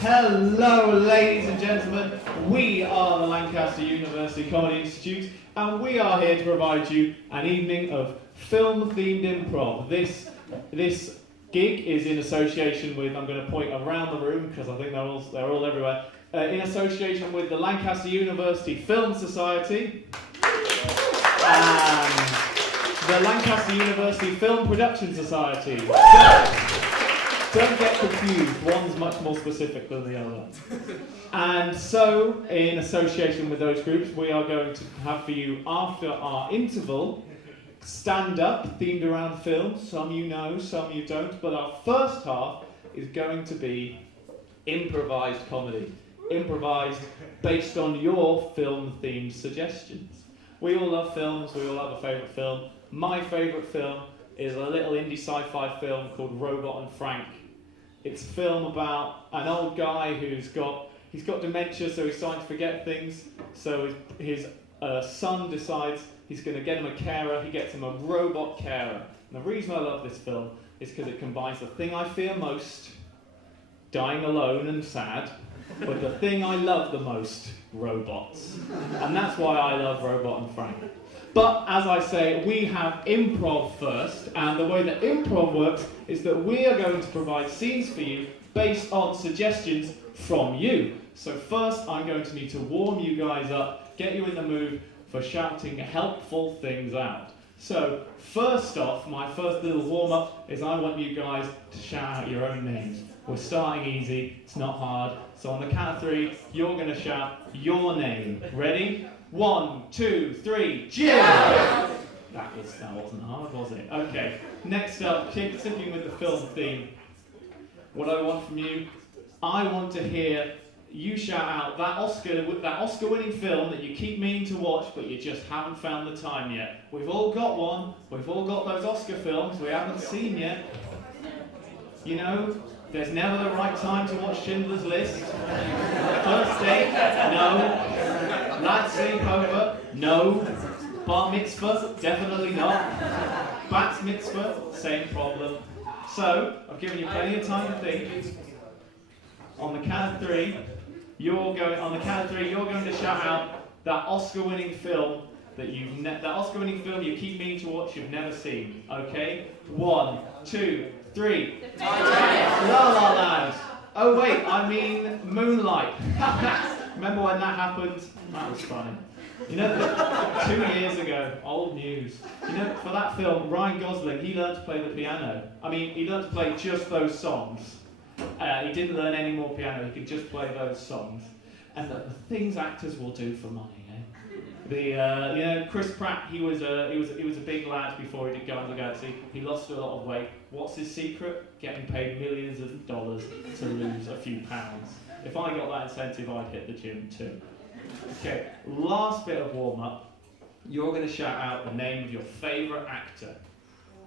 Hello, ladies and gentlemen. We are the Lancaster University Comedy Institute, and we are here to provide you an evening of film-themed improv. This gig is in association with, I'm going to point around the room because I think they're all everywhere, in association with the Lancaster University Film Society and the Lancaster University Film Production Society. Don't get confused, one's much more specific than the other. And so, in association with those groups, we are going to have for you, after our interval, stand-up themed around film. Some you know, some you don't, but our first half is going to be improvised comedy. Improvised based on your film-themed suggestions. We all love films, we all have a favourite film. My favourite film is a little indie sci-fi film called Robot and Frank. It's a film about an old guy he's got dementia, so he's starting to forget things. So his son decides he's going to get him a carer. He gets him a robot carer. And the reason I love this film is because it combines the thing I fear most, dying alone and sad, with the thing I love the most, robots. And that's why I love Robot and Frank. But, as I say, we have improv first, and the way that improv works is that we are going to provide scenes for you based on suggestions from you. So first, I'm going to need to warm you guys up, get you in the mood for shouting helpful things out. So, first off, my first little warm-up is I want you guys to shout out your own names. We're starting easy, it's not hard. So on the count of 3, you're going to shout your name. Ready? 1, 2, 3, Jim! That wasn't hard, was it? Okay, next up, sticking with the film theme, what I want from you, I want to hear you shout out that Oscar-winning film that you keep meaning to watch, but you just haven't found the time yet. We've all got one. We've all got those Oscar films we haven't seen yet. You know, there's never the right time to watch Schindler's List. First date? No. Last sleepover? No. Bar mitzvah? Definitely not. Bat mitzvah? Same problem. So, I've given you plenty of time to think. On the count of 3, you're going to shout out that Oscar-winning film that you keep meaning to watch you've never seen. Okay? 1, 2, 3. La La Land. Oh wait, I mean Moonlight. Remember when that happened? That was funny. You know, 2 years ago, old news. You know, for that film, Ryan Gosling, he learned to play the piano. I mean, he learned to play just those songs. He didn't learn any more piano, he could just play those songs. And the things actors will do for money, eh? Chris Pratt, he was a big lad before he did Guardians of the Galaxy. He lost a lot of weight. What's his secret? Getting paid millions of dollars to lose a few pounds. If I got that incentive, I'd hit the gym too. Okay, last bit of warm-up. You're going to shout out the name of your favourite actor.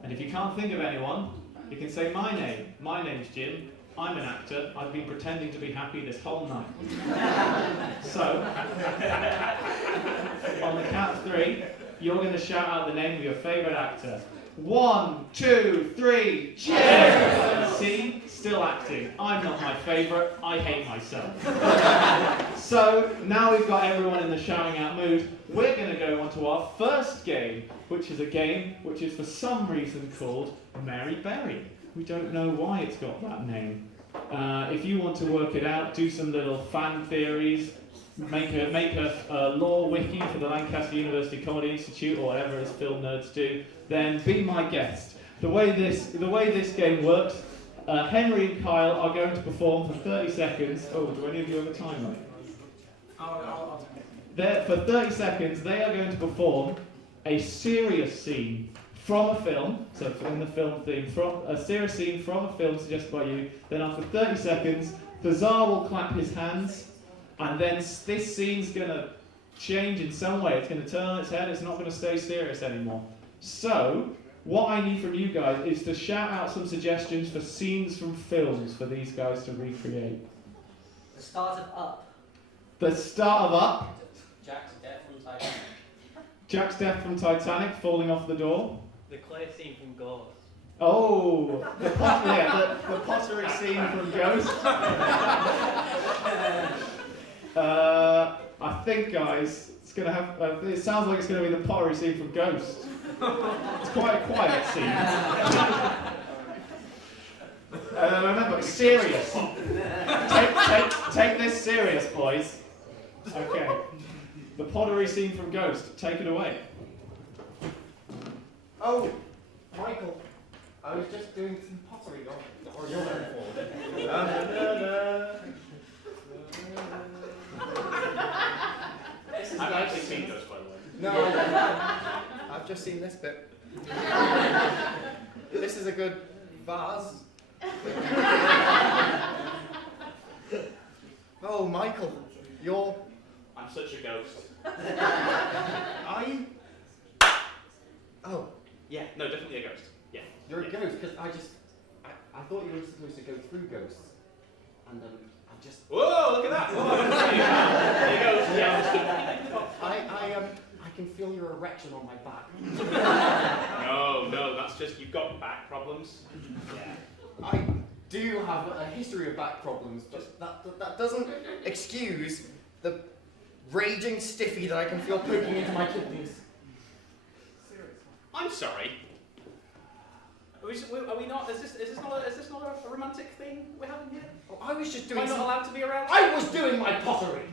And if you can't think of anyone, you can say my name. My name's Jim. I'm an actor. I've been pretending to be happy this whole night. So, on the count of 3, you're going to shout out the name of your favourite actor. 1, 2, 3, Jim! See? Still acting. I'm not my favourite. I hate myself. So, now we've got everyone in the shouting out mood, we're going to go on to our first game, which is a game which is for some reason called Mary Berry. We don't know why it's got that name. If you want to work it out, do some little fan theories, make a law wiki for the Lancaster University Comedy Institute or whatever as film nerds do, then be my guest. The way this game works, Henry and Kyle are going to perform for 30 seconds. Oh, do any of you have a timer? For 30 seconds, they are going to perform a serious scene from a film, so in the film theme, from a serious scene from a film suggested by you. Then after 30 seconds, the Tsar will clap his hands, and then this scene's going to change in some way. It's going to turn on its head, it's not going to stay serious anymore. So, what I need from you guys is to shout out some suggestions for scenes from films for these guys to recreate. The start of Up. The start of Up. Jack's death from Titanic. Jack's death from Titanic, falling off the door. The clay scene from Ghost. Oh, the pottery scene from Ghost. I think, guys, it's going to have. It sounds like it's going to be the pottery scene from Ghost. It's quite a quiet scene. Remember, serious. Take this serious, boys. Okay. The pottery scene from Ghost. Take it away. Oh, Michael, I was just doing some pottery or your I've actually seen Ghost, by the way. No, I've just seen this bit. This is a good vase. Oh, Michael, you're... I'm such a ghost. Are you? Oh, Yeah, no, definitely a ghost. Yeah. you're a ghost, because I thought you were supposed to go through ghosts. And I just... Whoa, look at that! Whoa, there you go. Yeah. I can feel your erection on my back. No, that's just you've got back problems. Yeah. I do have a history of back problems, but that doesn't excuse the raging stiffy that I can feel poking into my kidneys. I'm sorry. Are we not? Is this not a romantic thing we're having here? Oh, I was just Am I doing. not allowed to be around? I was doing my pottery.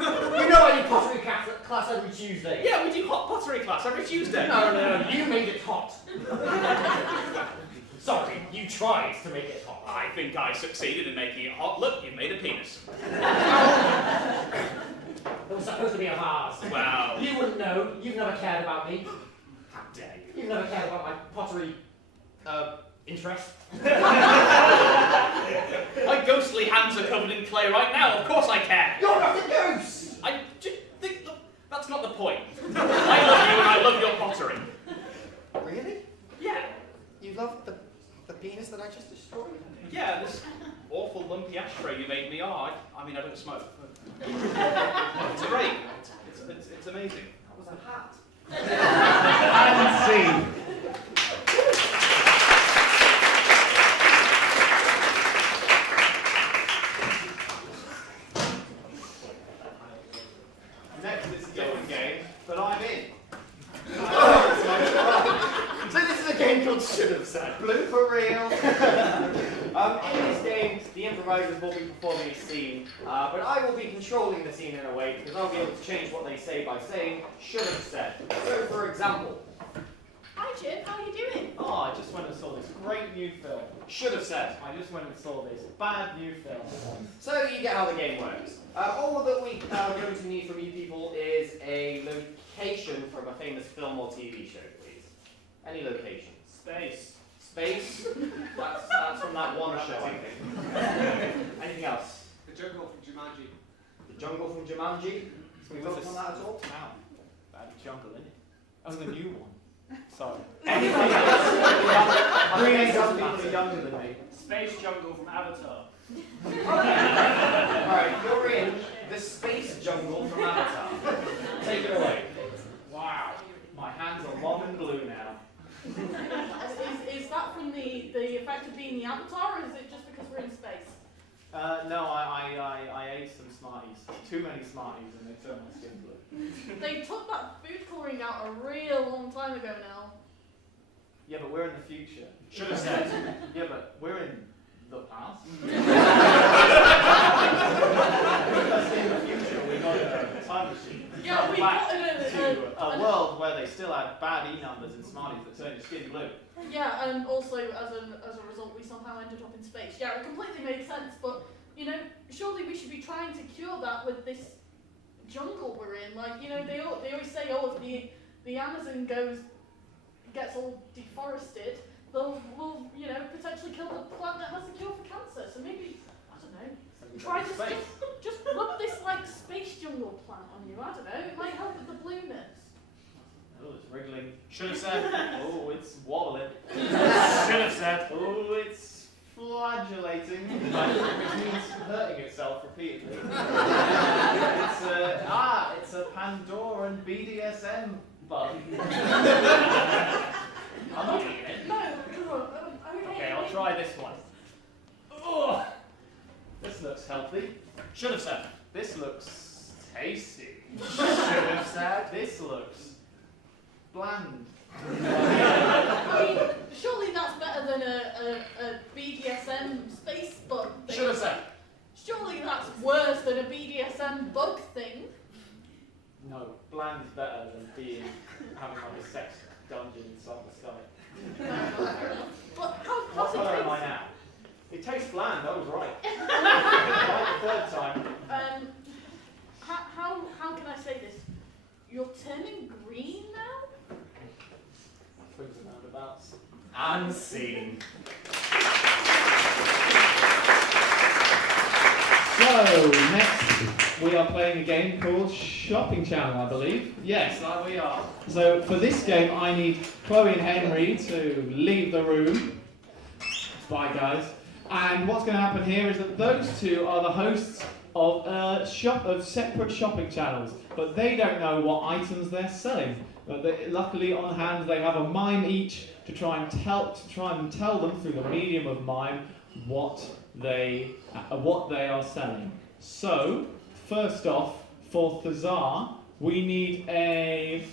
You know I do pottery class every Tuesday. Yeah, we do hot pottery class every Tuesday. No, you made it hot. Sorry, you tried to make it hot. I think I succeeded in making it hot. Look, you've made a penis. It was supposed to be a vase. Wow. You wouldn't know. You've never cared about me. How dare you? You've never cared about my pottery, interest. My ghostly hands are covered in clay right now. Of course I care. You're not a ghost! I just think that's not the point. I love you and I love your pottery. Really? Yeah. You love the penis that I just destroyed? Yeah, this awful lumpy ashtray you made me. I mean, I don't smoke. It's great. It's amazing. That was a hat. And scene. Next it's a different game, but I'm in. So this is a game called Should Have Said. Blue for real. In this game, the improvisers will be performing a scene, but I will be controlling the scene in a way because I'll be able to change what they say by saying should have said. So, for example, Hi Jim, how are you doing? Oh, I just went and saw this great new film. should have said. I just went and saw this bad new film. So you get how the game works. All that we are going to need from you people is a location from a famous film or TV show, please. Any location. Space. Space. That's from that one show, I think. Anything else? The jungle from Jumanji. The jungle from Jumanji. Can we vote on that at all? Wow. Bad jungle, isn't it? Oh, the new one. Sorry. Anything else? Three people are younger than me. Space jungle from Avatar. Alright, you're in the space jungle from Avatar. Take it away. Wow. My hands are long and blue now. Is that from the effect of being the Avatar, or is it just because we're in space? No, I ate some Smarties. Too many Smarties and they turned my skin blue. They took that food colouring out a real long time ago now. Yeah, but we're in the future. Should have said. Yeah, but we're in the past. Because in the future we got a time machine. Yeah, we back got to a world where they still had bad E numbers and Smarties that turned your skin blue. Yeah, and also as a result we somehow ended up in space. Yeah, it completely made sense, but you know, surely we should be trying to cure that with this jungle we're in. Like, you know, they always say, oh, if the Amazon gets all deforested, we'll you know, potentially kill the plant that has a cure for cancer. So maybe, I don't know, try to just rub this like space jungle plant on you. I don't know, it might help with the blueness. Oh, it's wriggling. Should have said. Oh, it's wobbling. Should have said. Oh, it's flagellating, which means hurting itself repeatedly. It's a Pandoran BDSM bug. I'm not eating it. No, come on. Okay, I'll try this one. Oh, this looks healthy. Should have said. This looks tasty. Should have said. This looks bland. I mean, surely that's better than a BDSM space bug thing. Should have said. Surely that's worse than a BDSM bug thing. No, bland's better than having like a sex dungeon inside the sky. But What how's it colour am I taste? now? It tastes bland, I was right. Right the third time. How can I say this? You're turning green now? Swings and roundabouts. And scene. So, next we are playing a game called Shopping Channel, I believe. Yes. Yes, we are. So, for this game, I need Chloe and Henry to leave the room. Bye, guys. And what's going to happen here is that those two are the hosts of separate shopping channels, but they don't know what items they're selling. But luckily, on hand, they have a mime each to try and tell them through the medium of mime what they are selling. So, first off, for Cesar, we need a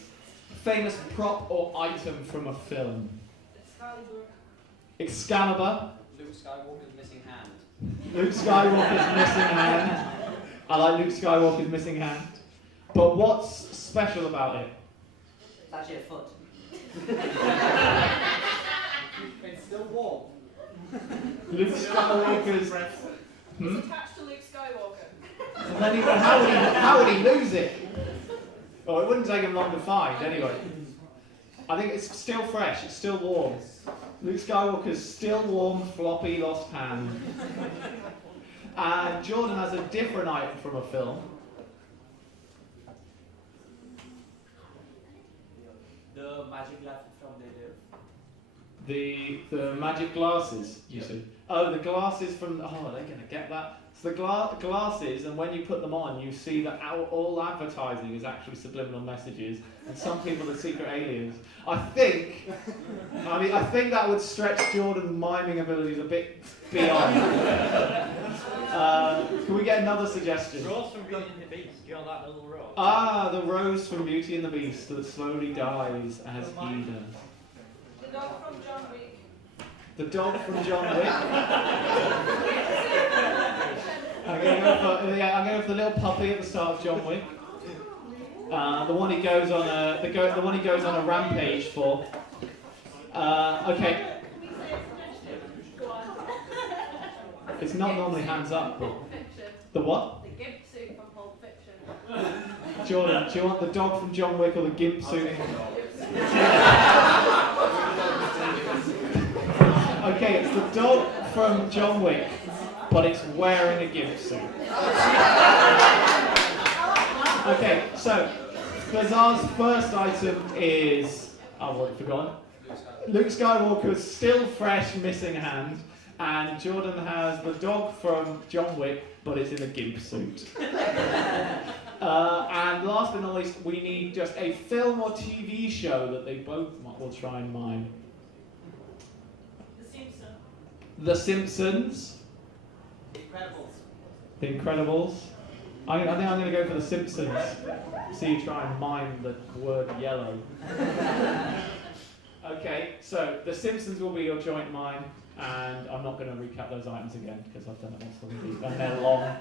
famous prop or item from a film. Excalibur. Luke Skywalker's missing hand. Luke Skywalker's missing hand. I like Luke Skywalker's missing hand. But what's special about it? It's actually a foot. It's still warm. Luke Skywalker's. Hmm? It's attached to Luke Skywalker. And then how would he lose it? Oh, it wouldn't take him long to find anyway. I think it's still fresh, it's still warm. Luke Skywalker's still warm, floppy, lost hand. And Jordan has a different item from a film. The magic lamp from the The magic glasses, you see. Oh, the glasses from. Oh, are they going to get that? So the glasses, and when you put them on, you see that all advertising is actually subliminal messages, and some people are secret aliens. I think that would stretch Jordan's miming abilities a bit beyond. Can we get another suggestion? Rose from Beauty and the Beast. Do you know that little rose? Ah, the rose from Beauty and the Beast that slowly dies as he does. The dog from John Wick. The dog from John Wick. I'm going for the little puppy at the start of John Wick. The one he goes on a rampage for. Okay. Go on. It's not normally hands up, but Fiction. the what? The gimp suit from Pulp Fiction. Jordan, do you want the dog from John Wick or the gimp suit? Okay, it's the dog from John Wick, but it's wearing a gimp suit. Okay, so Cesar's first item is I've already forgotten. Luke Skywalker's still fresh missing hand, and Jordan has the dog from John Wick, but it's in a gimp suit. And last but not least, we need just a film or TV show that they both will try and mime. The Simpsons. The Simpsons. Incredibles. The Incredibles. I think I'm going to go for The Simpsons. So you try and mime the word yellow. Okay, so The Simpsons will be your joint mime, and I'm not going to recap those items again because I've done it once already, and they're long.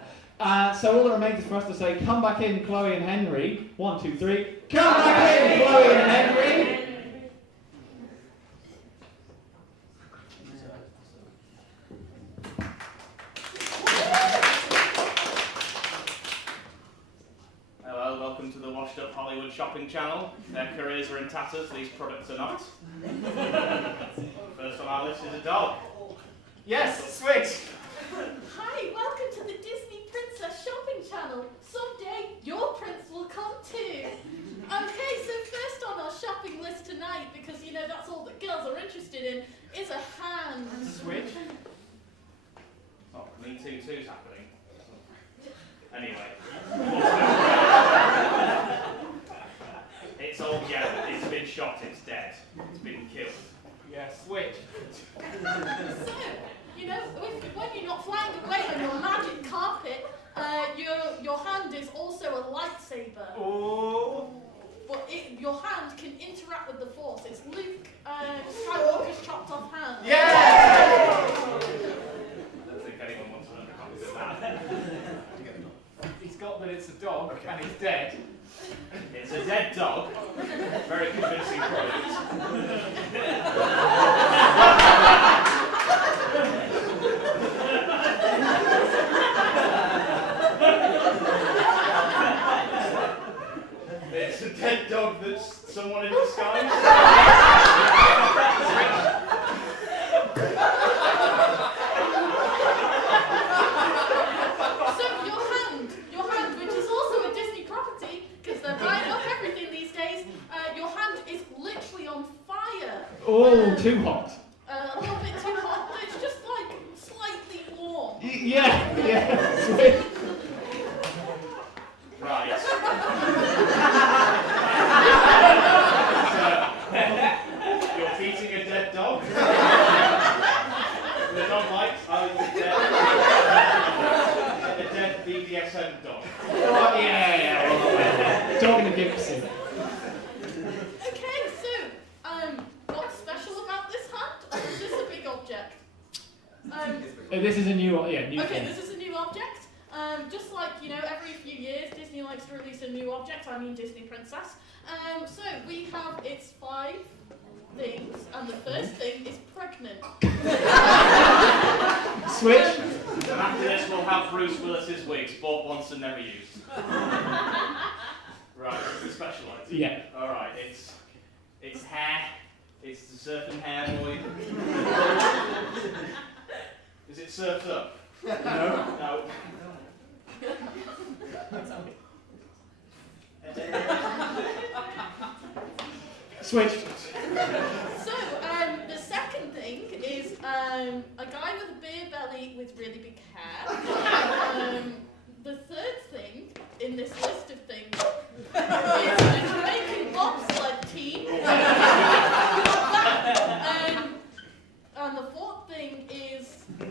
So all that remains is for us to say, come back in, Chloe and Henry. 1, 2, 3. Come back in, Chloe and Henry. Hello, welcome to the washed up Hollywood shopping channel. Their careers are in tatters, these products are not. First on our list is a dog. Yes, switch. Hi, welcome to the Disney Princess Shopping Channel. Someday your prince will come too. Okay, so first on our shopping list tonight, because you know that's all that girls are interested in, is a hand. Switch. Oh, Me Too 2's happening. Anyway. It's all yellow, it's been shot, it's dead. It's been killed. Yeah, switch. So, you know, when you're not flying away on your magic carpet, your hand it's a dog and it's dead. It's a dead dog. Very convincing product. It's a dead dog that's someone in disguise. So your hand, which is also a Disney property, because they're buying up everything these days, your hand is literally on fire. Oh, too hot. A little bit too hot, but it's just like slightly warm. Yeah, sweet. Right. You're beating a dead dog? The dog likes a dead BDSM dog. Oh, yeah. Dog in a gift suit. Okay, so, what's special about this hand? Or is this a big object? This is a new Okay, thing. this is a new object. Just like, every few years Disney likes to release a new object, I mean Disney Princess. So we have its 5 things, and the first thing is pregnant. Switch. And after this, we'll have Bruce Willis's wigs, bought once and never used. Right, it's a special item. Yeah. Alright, it's hair. It's the surfing hair boy. Is it surfed up? No. No. Switch. So, the second thing is a guy with a beer belly with really big hair. The third thing in this list of things is a Jamaican bobsled team. And the fourth thing is a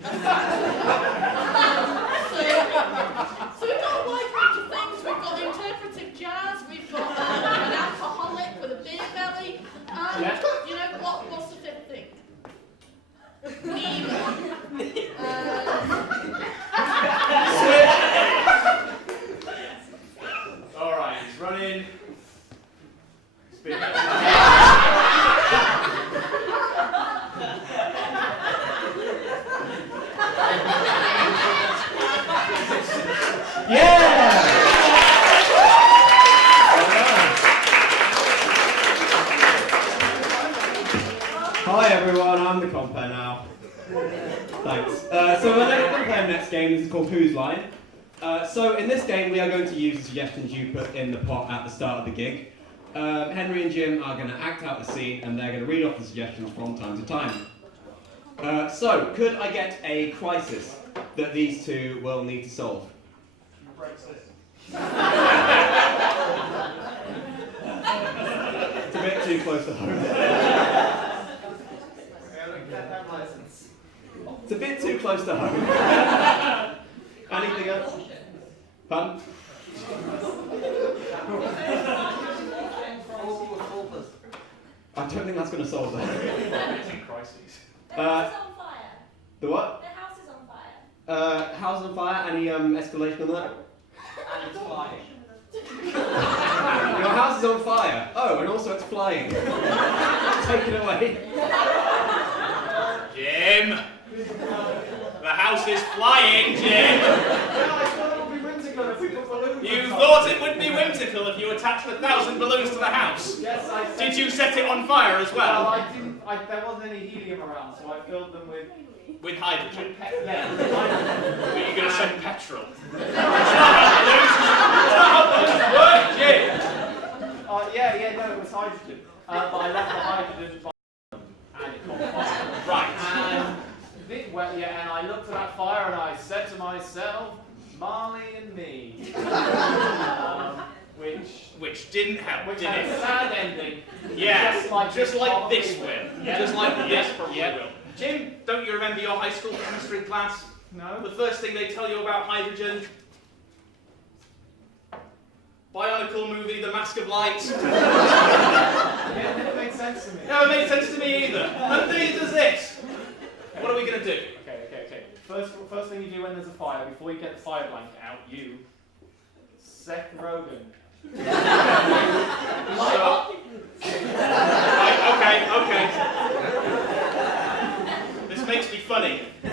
so we've got a wide range of things. We've got interpretive jazz, we've got an alcoholic with a beer belly, and what's the fifth thing? Alright, he's running. Spin. Yeah! Hi everyone, I'm the compere now. Thanks. So we're going to play the next game. This is called Whose Line. So in this game we are going to use the suggestions you put in the pot at the start of the gig. Henry and Jim are going to act out the scene and they're going to read off the suggestions from time to time. So, could I get a crisis that these two will need to solve? It's a bit too close to home. It's a bit too close to home. Anything else? Pardon? I don't think that's going to solve that. Crises. The house is on fire. The what? The house is on fire. House on fire? Any escalation on that? And it's flying. Your house is on fire. Oh, and also it's flying. Take it away. Jim! The house is flying, Jim! I thought it would be whimsical if we put balloons You on top. thought it would be whimsical if you attached 1,000 balloons to the house. Yes, I said. Did you set it on fire as Well, well? I didn't. There wasn't any helium around, so I filled them with. With hydrogen. Yeah. Were you going to say petrol? It's not how balloons work, Jim! Yeah, no, it was hydrogen. But I left the hydrogen and it caught fire. Right. And I looked at that fire and I said to myself, Marley and me. Which didn't help, Which did had a it? sad ending. Yeah, just like probably this will. will. Yeah. Just like this probably Yeah. will. Jim, don't you remember your high school chemistry class? No. The first thing they tell you about hydrogen? Bionicle movie, The Mask of Light. Yeah, it made sense to me. Never made sense to me either. And neither does this. What are we going to do? Okay. First thing you do when there's a fire, before you get the fire blanket out, you Seth Rogen. Right, okay. This makes me funny. I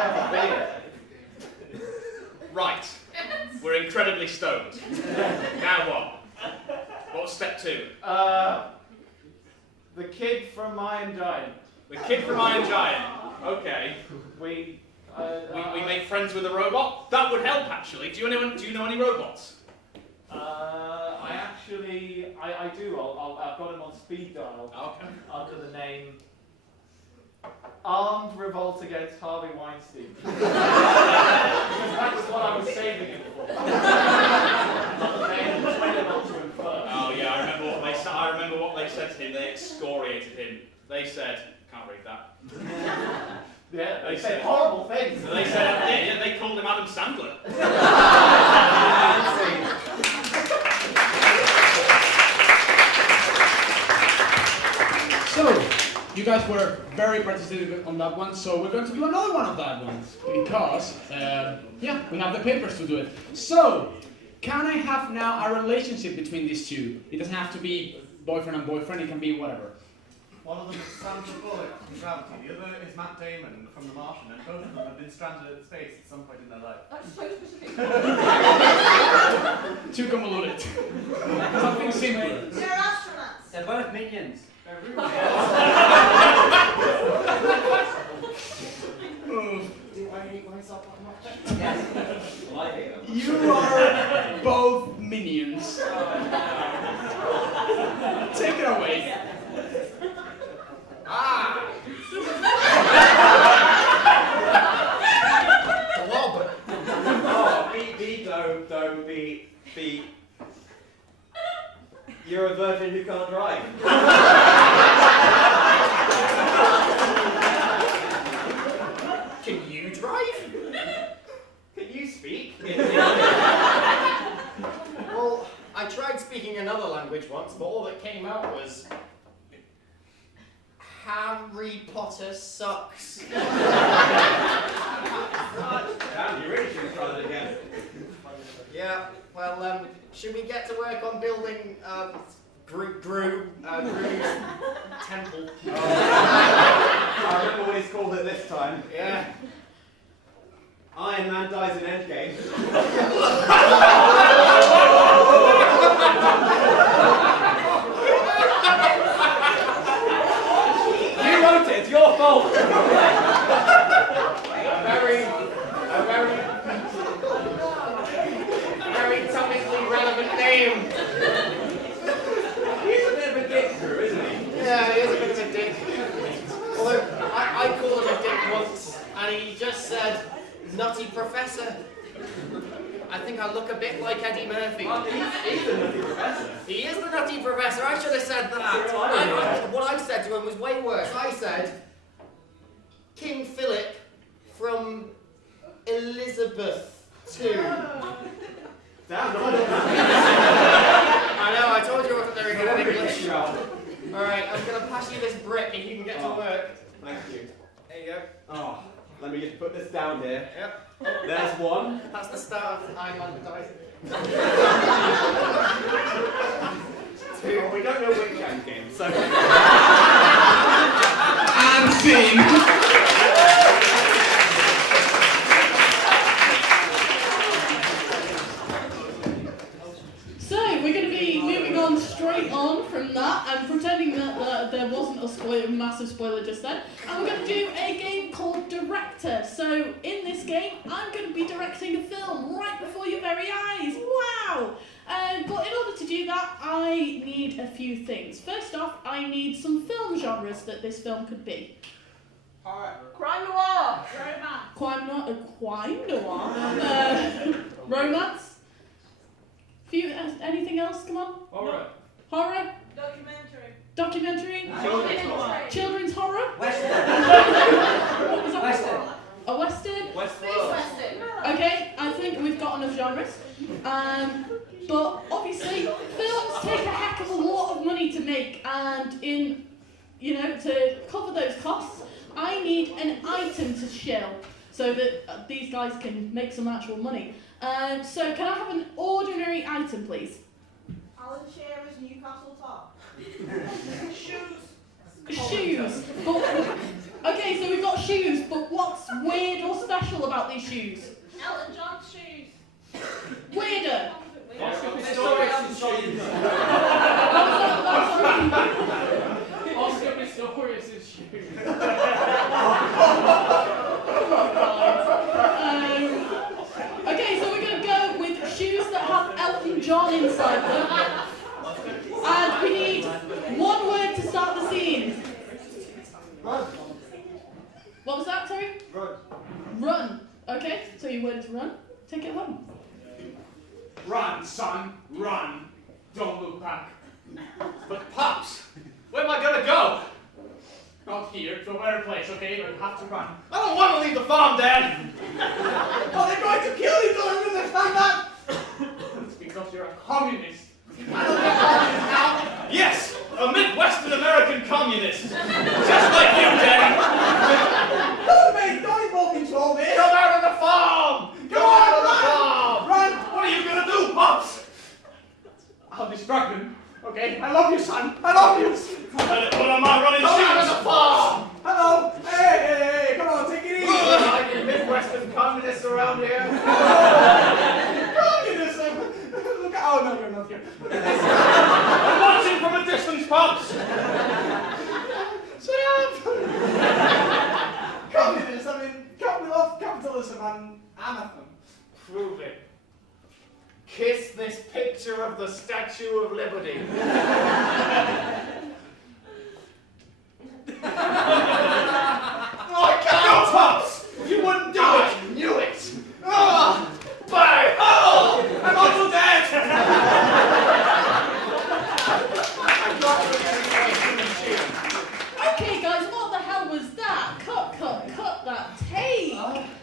have a beer. Right. We're incredibly stoned. Now what? What's step 2? The kid from Iron Giant. The kid from Iron Giant. Okay. We We make friends with a robot? That would help, actually. Do you know any robots? I do. I've got him on speed dial. Okay. Under the name Armed Revolt Against Harvey Weinstein. Because that was what I was saving him for. Oh yeah, I remember what they said to him. They excoriated him. They said, can't read that. Yeah, they said horrible things. They said, they called him Adam Sandler. So, you guys were very participative on that one, so we're going to do another one of that one. Because, yeah, we have the papers to do it. So, can I have now a relationship between these two? It doesn't have to be boyfriend and boyfriend, it can be whatever. One of them is Sandra Bullock from Gravity, the other is Matt Damon from The Martian, and both of them have been stranded in space at some point in their life. That's so specific. Too convoluted. Something simpler. They're astronauts. They're both minions. You are both minions. Take it away. Be. You're a virgin who can't drive. Can you drive? Can you speak? Well, I tried speaking another language once, but all that came out was Harry Potter sucks. Damn, you really should have tried it again. Yeah, well, should we get to work on building Gru's temple? I remember what he's called it this time. Yeah. Iron Man dies in Endgame. You wrote it, it's your fault. Very topically relevant name. He's a bit of a dick, Drew, isn't he? Yeah, he is a bit of a dick. Although, I called him a dick once, and he just said, "Nutty professor." I think I look a bit like Eddie Murphy. Well, he's the nutty professor. He is the nutty professor, I should have said that. What I said to him was way worse. I said, King Philip from Elizabeth II. Damn, I know, I told you I wasn't very good at English. Alright, I'm going to pass you this brick if you can get to work. Thank you. There you go. Oh, let me just put this down here. Yep. There's one. That's the start of I'm advertising. Well, we don't know which end game, so. And scene. So, we're going to be moving on straight on from that and pretending that there wasn't a massive spoiler just then. And we're going to do a game called Director. So, in this game, I'm going to be directing a film right before your very eyes. Wow! But in order to do that, I need a few things. First off, I need some film genres that this film could be. Crime noir. Romance. Crime noir? Romance? Anything else? Come on. Horror. Horror? Documentary. Documentary? Children's horror? Western. What was that? Western. A western? Western. Okay, I think we've got enough genres. But obviously, films take a heck of a lot of money to make, and to cover those costs, I need an item to shill. So so that these guys can make some actual money. So can I have an ordinary item, please? Alan Shearer's Newcastle top. Shoes. But, okay, so we've got shoes, but what's weird or special about these shoes? Elton John's shoes. Weirder. Oscar Pistorius' shoes. Oscar Pistorius' shoes. Okay, so we're going to go with shoes that have Elton John inside them. And we need one word to start the scene. Run. What was that, sorry? Run. Run. Okay, so your word is run. Take it home. Run, son, run. Don't look back. But Pops, where am I gonna go? Not here, to a better place, okay? You have to run. I don't want to leave the farm, Dad. Oh, they're going to kill you, don't you understand that? It's because you're a communist. Yes, a Midwestern American communist. Just like you, Daddy. No, mate, don't involve me into all this. Come out of the farm. Come out of the farm. Run. What are you gonna do, Pops? I'll distract him. Okay, I love you, son. I love you. What am I running Come out of shoes? the farm. Hello. Hey, come on, take it easy. Like the Midwestern communists around here. Communism. Look at. Oh no, you're not here. I'm watching from a distance, Pops. Shut up. Communism. I mean, we love capitalism and anathema. Prove it. Kiss this picture of the Statue of Liberty. Oh, go, Pops! You wouldn't do it! I knew it! Oh, bye! Oh, I'm also dead! Okay, guys, what the hell was that? Cut that tape.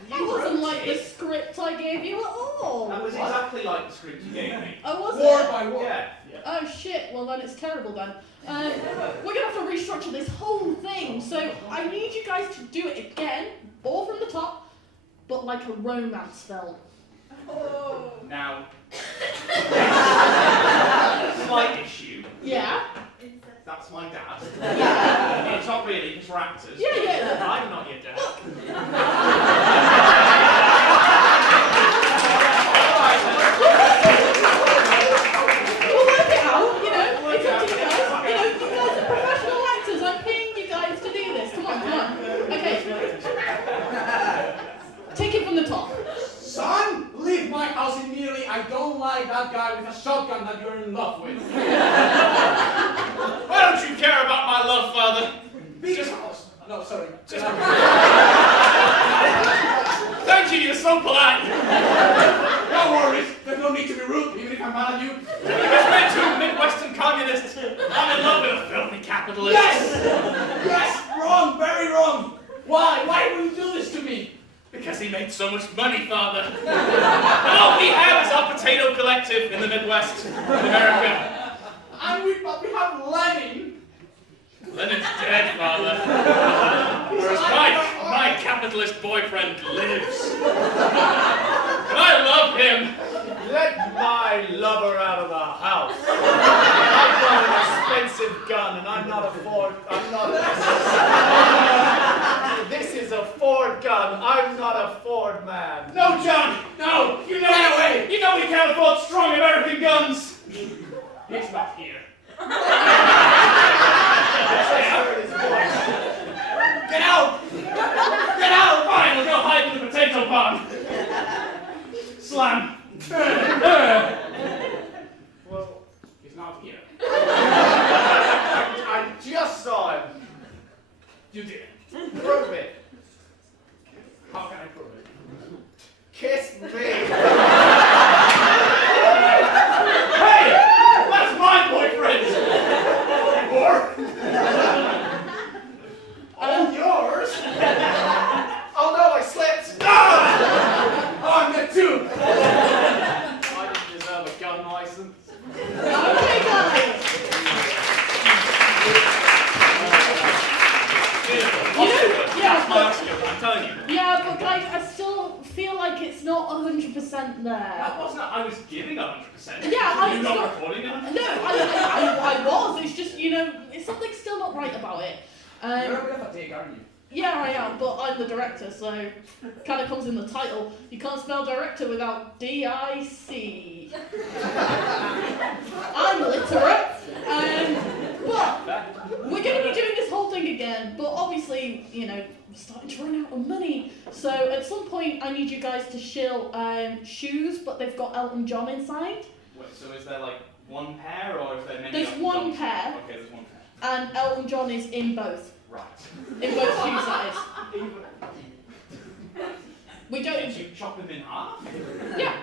That wasn't like the script I gave you at all. That was exactly like the script you gave me. Oh, was Word it? by word. Yeah. Oh shit, well then it's terrible then. We're gonna have to restructure this whole thing, so I need you guys to do it again, all from the top, but like a romance film. Oh. Now, slight issue. Yeah? That's my dad. Yeah. It's not really, it's for actors. Yeah. I'm not your dad. We'll work it out, you know, it's up to you guys. You know, you guys are professional actors, I'm paying you guys to do this. Come on. Okay. Take it from the top. Son, leave my house immediately. I don't like that guy with a shotgun that you're in love with. Why don't you care about my love, Father? Because... No, sorry. Thank you, you're so polite. No worries. There's no need to be rude, even if I'm mad at you. Because we're two Midwestern communists. I'm in love with a filthy capitalist. Yes! Yes! Wrong, very wrong. Why? Why would you do this to me? Because he made so much money, Father. And all we have is our potato collective in the Midwest, in America. And we have Lenin. Lenin's dead, Father. Whereas my capitalist boyfriend lives. And I love him. Let my lover out of the house. I've got an expensive gun and I'm not a Ford. This is a Ford gun. I'm not a Ford man. No, John, no. You know, Get away. You know we can't afford strong American guns. He's not here. Get out! Get out! Fine, we'll go hide in the potato pond. Slam. Well, he's not here. I just saw him. You did. Prove it. How can I prove it? Kiss me. Hey! That's my boyfriend! Or... All yours? Oh no, I slipped. Ah! Oh, I'm there too. I didn't deserve a gun license. Okay, guys. 100% there. That wasn't. I was giving 100%. Yeah, You're not recording 100%. No, I was. It's just, you know, something's still not right about it. You're a bit of a dig, aren't you? Yeah, I am, but I'm the director, so kind of comes in the title. You can't spell director without D-I-C. I'm literate. But we're going to be doing this whole thing again, but obviously, you know, we're starting to run out of money. So at some point, I need you guys to shill shoes, but they've got Elton John inside. Wait, so is there like one pair, or is there many? There's one pair. Okay, there's one pair. And Elton John is in both. Right. In both shoe size. We don't. Did you chop them in half? Yeah.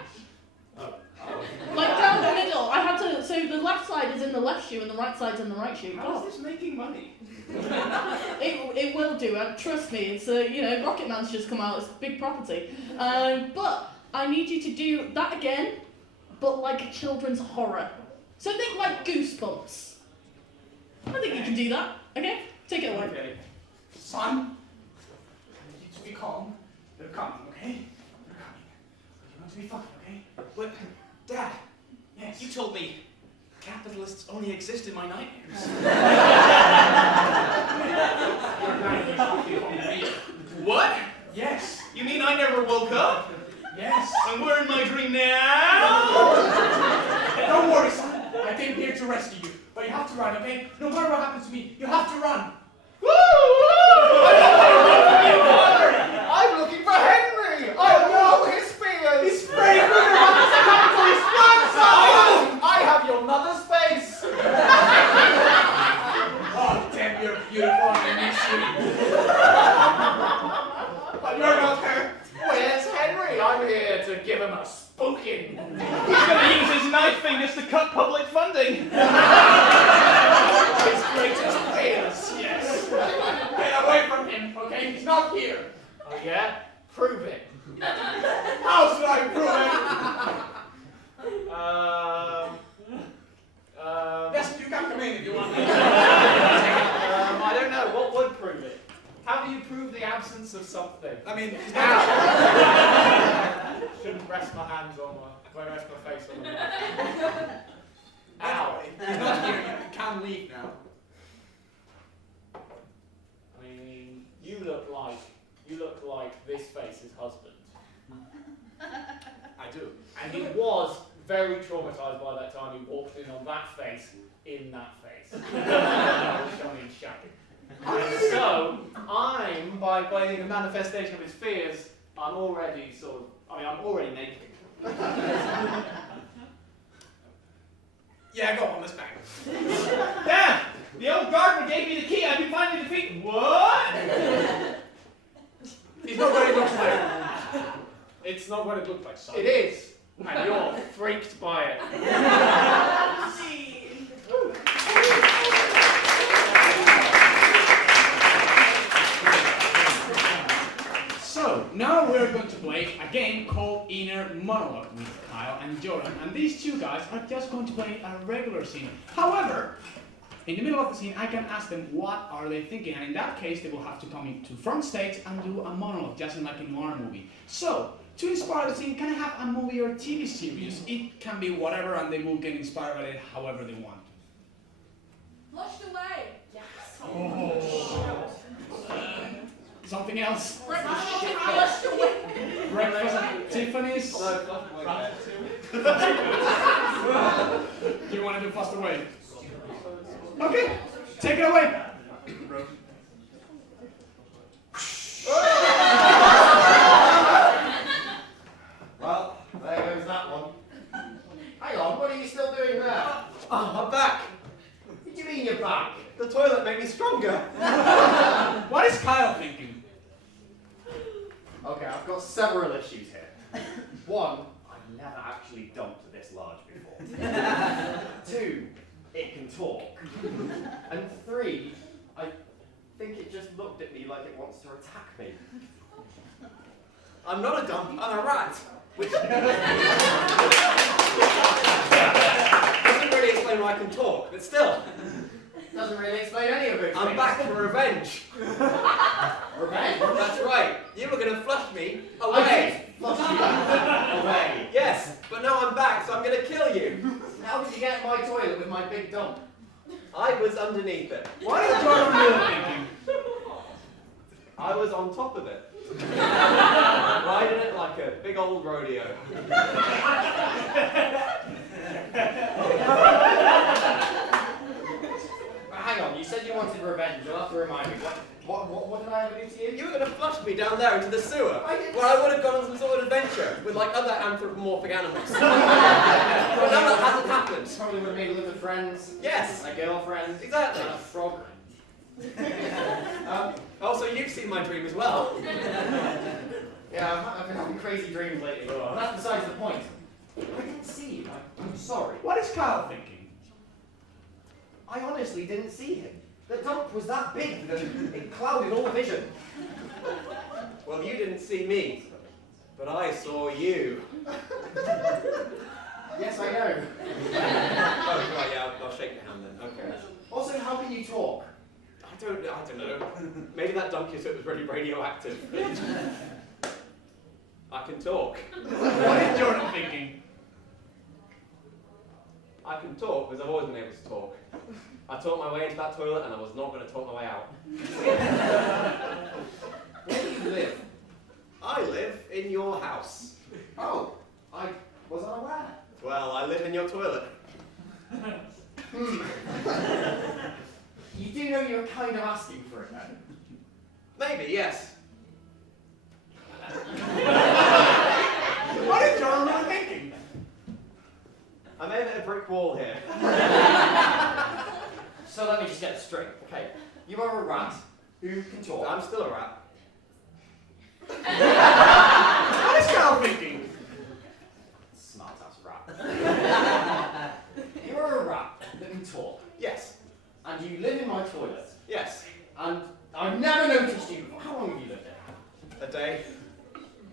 Like down the middle. I had to. So the left side is in the left shoe and the right side's in the right shoe. How is this making money? It will do. Trust me. It's you know, Rocket Man's just come out. It's big property. But I need you to do that again, but like a children's horror. So think like Goosebumps. I think you can do that. Okay. Take it away. Okay. Son, I need you to be calm. They're coming, okay? They're coming. You want to be fine, okay? But, Dad, Yes. you told me capitalists only exist in my nightmares. What? Yes. You mean I never woke up? Yes. And we're in my dream now? Don't worry, son. I came here to rescue you. But you have to run, okay? No matter what happens to me, you have to run. I'm looking for Henry! I know his fears! He's spraying with the rockets and capitalist run, son! I have your mother's face! Oh, damn, you're beautiful and I miss you. But you're not her. Where's Henry? I'm here to give him a spooking. He's going to use his knife fingers to cut public funding. His greatest fears, yes. Get away from him, okay? He's not here. Oh yeah? Prove it. How should I prove it? Yes, you can come in if you want. I don't know. What would prove it? How do you prove the absence of something? I mean, Shouldn't rest my hands on my rest my face on my ow. He's not here. You can leave now. I mean, you look like this face's husband. I do. And he was very traumatized by that time he walked in on that face in that face. Shiny and shabby. And so, by playing a manifestation of his fears, I'm already naked. Yeah, go on, let's bang. Dad, the old gardener gave me the key. I've been finding the feet. What? He's not what he looks like. It's not what it looked like, son. It is. And you're freaked by it. So, now we're going to play a game called Inner Monologue with Kyle and Jordan. And these two guys are just going to play a regular scene. However, in the middle of the scene, I can ask them what are they thinking. And in that case, they will have to come into front stage and do a monologue, just like a noir movie. So, to inspire the scene, can I have a movie or TV series? It can be whatever, and they will get inspired by it however they want. Flushed away. Oh. Something else? Flushed away. Breakfast at Tiffany's? Do you want to do Fast Away? Okay, take it away. Well, there goes that one. Hang on, what are you still doing there? Oh, I'm back. What do you mean you're back? The toilet made me stronger. What is Kyle thinking? Okay, I've got several issues here. One, I've never actually dumped this large before. Two, it can talk. And three, I think it just looked at me like it wants to attack me. I'm not a dump, I'm a rat. Which Doesn't really explain why I can talk, but still. Doesn't really explain any of it. I'm back for revenge. Revenge? That's right. You were going to flush me I away. did flush you away. Yes, but now I'm back, so I'm going to kill you. How did you get in my toilet with my big dump? I was underneath it. What is John really thinking? I was on top of it. Riding it like a big old rodeo. Hang on, you said you wanted revenge. You'll have to remind me. What did I ever do to you? You were going to flush me down there into the sewer, I didn't where I would have gone on some sort of adventure with like other anthropomorphic animals. But now that hasn't happened. Probably would have made a look of friends. Yes. A girlfriend. Exactly. And a frog. Also, you've seen my dream as well. Yeah, I've been having crazy dreams lately. But that's besides the point. I didn't see you. I'm sorry. What is Kyle thinking? I honestly didn't see him. The dump was that big that it clouded all vision. Well, you didn't see me, but I saw you. Yes, I know. Oh, right, yeah, I'll shake your hand then. Okay. Also, how can you talk? I don't know. Maybe that donkey suit was really radioactive. I can talk. What is Jordan thinking? I can talk because I've always been able to talk. I talked my way into that toilet and I was not going to talk my way out. Where do you live? I live in your house. Oh, I was unaware. Well, I live in your toilet. You do know you're kind of asking for it then? Maybe, yes. What is John really thinking? I may have hit a brick wall here. So let me just get it straight, okay? You are a rat who can talk. I'm still a rat. What is Kyle thinking? Smart ass rat. You are a rat that can talk. Yes. And you live in my toilet. Yes. And I've never noticed you before. How long have you lived there? A day.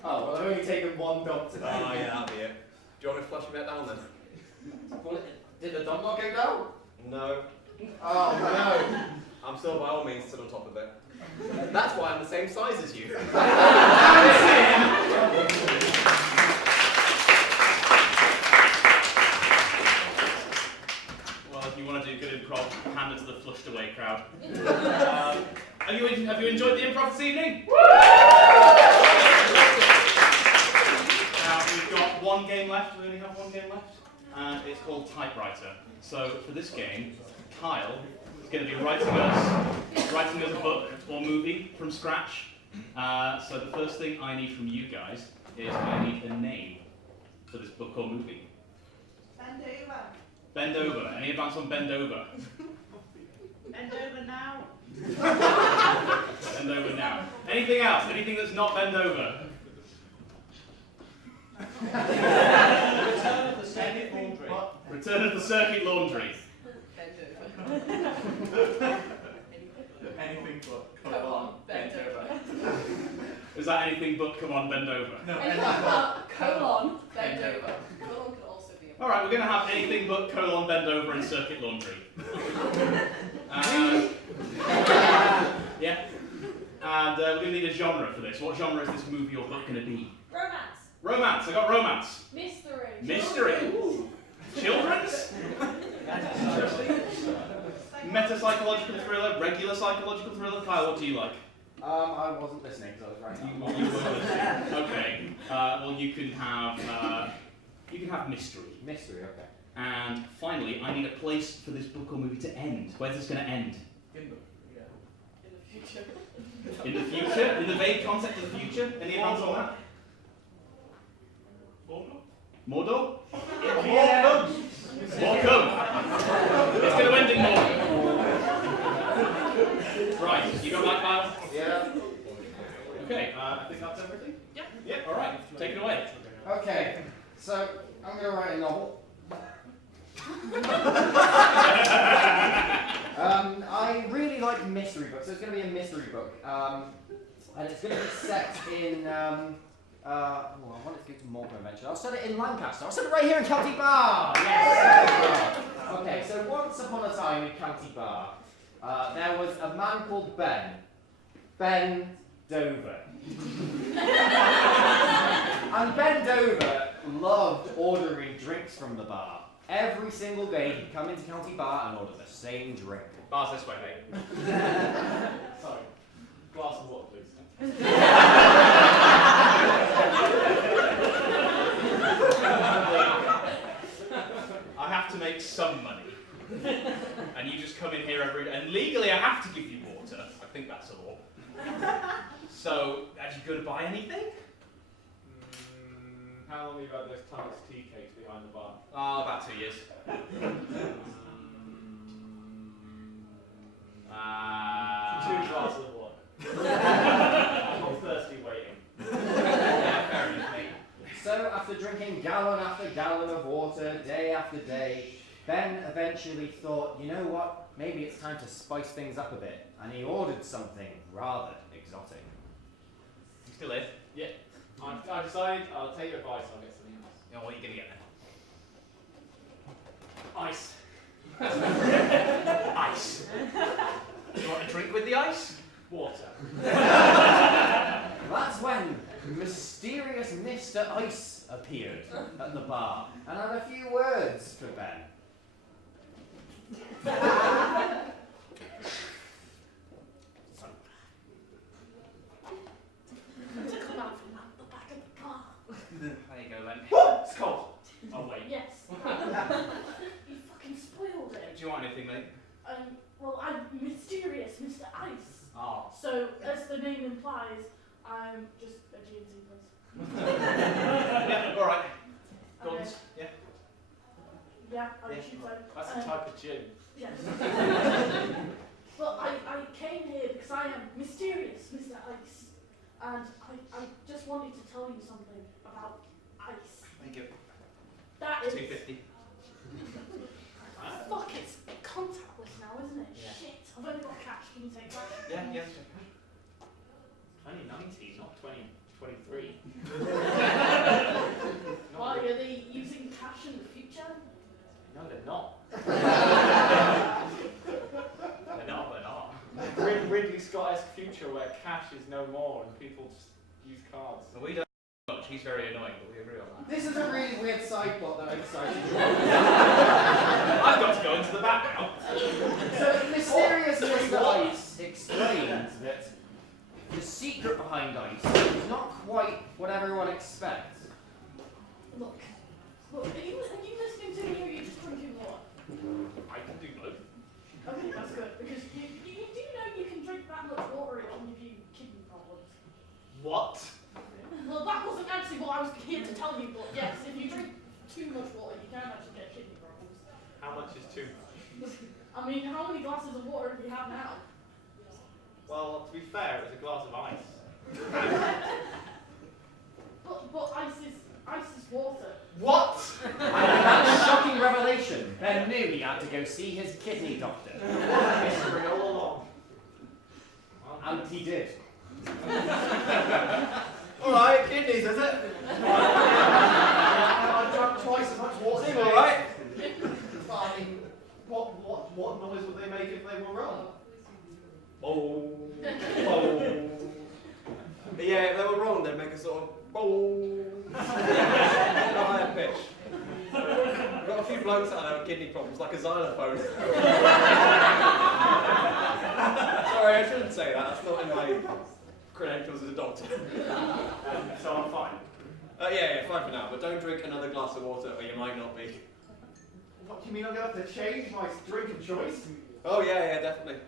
Oh, well, I've only taken one dump today. Oh, yeah, that'll be it. Do you want me to flush me back down then? Well, did the dump not go down? No. Oh, no. I'm still by all means stood on top of it. That's why I'm the same size as you. Well, if you want to do good improv, hand it to the flushed away crowd. Have you enjoyed the improv this evening? Now, we've got one game left. We only have one game left. And it's called Typewriter. So, for this game, Kyle is going to be writing us a book or movie from scratch. So the first thing I need from you guys is I need a name for this book or movie. Bend over. Bend over. Any advance on bend over? Bend over now. Bend over now. Anything else? Anything that's not bend over? Return of the Circuit Laundry. Return of the Circuit Laundry. Anything but Come on, bend over. Is that anything but come on, bend over? No, Anything but colon, bend over. Colon could also be a Alright, we're going to have anything but colon, bend over and circuit laundry. Yeah. And we're going to need a genre for this. What genre is this movie or book going to be? romance. Romance. I got romance. Mystery. Mystery. Ooh. Children's? Meta-psychological thriller, regular psychological thriller. Kyle, what do you like? I wasn't listening because I was writing. You were listening. Okay. Well, you can have mystery. Mystery, okay. And finally, I need a place for this book or movie to end. Where's this going to end? In the future. In the future? In the vague concept of the future? Any advance on that? Mordor? yeah. More come. It's going to end in Mordor. Right, you got that, Kyle? Yeah. Okay, I think that's everything. Yeah, all right, take it away. Okay, so I'm going to write a novel. I really like mystery books, so it's going to be a mystery book. And it's going to be set in, I wanted to go to more convention. I'll set it in Lancaster. I'll set it right here in County Bar! Yes! Okay, so once upon a time in County Bar, there was a man called Ben. Ben Dover. And Ben Dover loved ordering drinks from the bar. Every single day he'd come into County Bar and order the same drink. Bar's this way, mate. Sorry. Glass of water, please. I have to make some money. And you just come in here every day. And legally I have to give you water. I think that's a law. So, are you going to buy anything? How long have you had those Thomas tea cakes behind the bar? Oh, about 2 years. 2 glasses of water. I'm thirsty waiting. Yeah, fair enough, mate. So after drinking gallon after gallon of water, day after day, Ben eventually thought, you know what, maybe it's time to spice things up a bit, and he ordered something rather exotic. You still here? Yeah. I decided I'll take your advice, I'll get something else. Yeah, what are you going to get then? Ice. Ice. You want a drink with the ice? Water. That's when mysterious Mr. Ice appeared at the bar and had a few words for Ben. Come out from the back of the car. There you go then. It's cold. Oh, wait. Yes. You fucking spoiled it. Do you want anything, mate? Well, I'm mysterious, Mr. Ice. Oh. So, as the name implies, I'm just a GNC place. Yeah, alright. Guns? Yeah. Yeah, I Yeah. should say. That's a type of gin. Yes. Well, I came here because I am mysterious, Mr. Ice. And I just wanted to tell you something about ice. Thank you. That is... $2.50. Fuck, it's contactless now, isn't it? Yeah. Shit, I've only got cash. Can you take cash? Yeah, yes. 2019, not 2023. Why, are they using cash in the future? No, they're not. They're not, they're not. Ridley Scott-esque future where cash is no more and people just use cards. So we don't much. He's very annoying, but we agree on that. This is a really weird side plot that I decided to draw. I've got to go into the back now. So mysterious Mr. Ice explains that the secret behind ice is not quite what everyone expects. Look, are you listening to me or are you just drinking water? I can do both. Okay, that's good, because you do know you can drink that much water, it will give you kidney problems. What? Well, that wasn't actually what I was here to tell you, but yes, if you drink too much water, you can actually get kidney problems. How much is too much? I mean, how many glasses of water do you have now? Well, to be fair, it was a glass of ice. But ice is water. What? And with that shocking revelation, Ben knew he had to go see his kidney doctor. Mystery all along. And he did. Alright, kidneys, is it? I drank twice as much water. Seem alright. I mean, what noise would they make if they were wrong? Oh. Yeah, if they were wrong, they'd make a sort of a higher pitch. We've got a few blokes out there with kidney problems, like a xylophone. Sorry, I shouldn't say that. That's not in my credentials as a doctor. So I'm fine. Yeah, fine for now. But don't drink another glass of water, or you might not be. What do you mean I'm going to have to change my drink of choice? Oh yeah, definitely.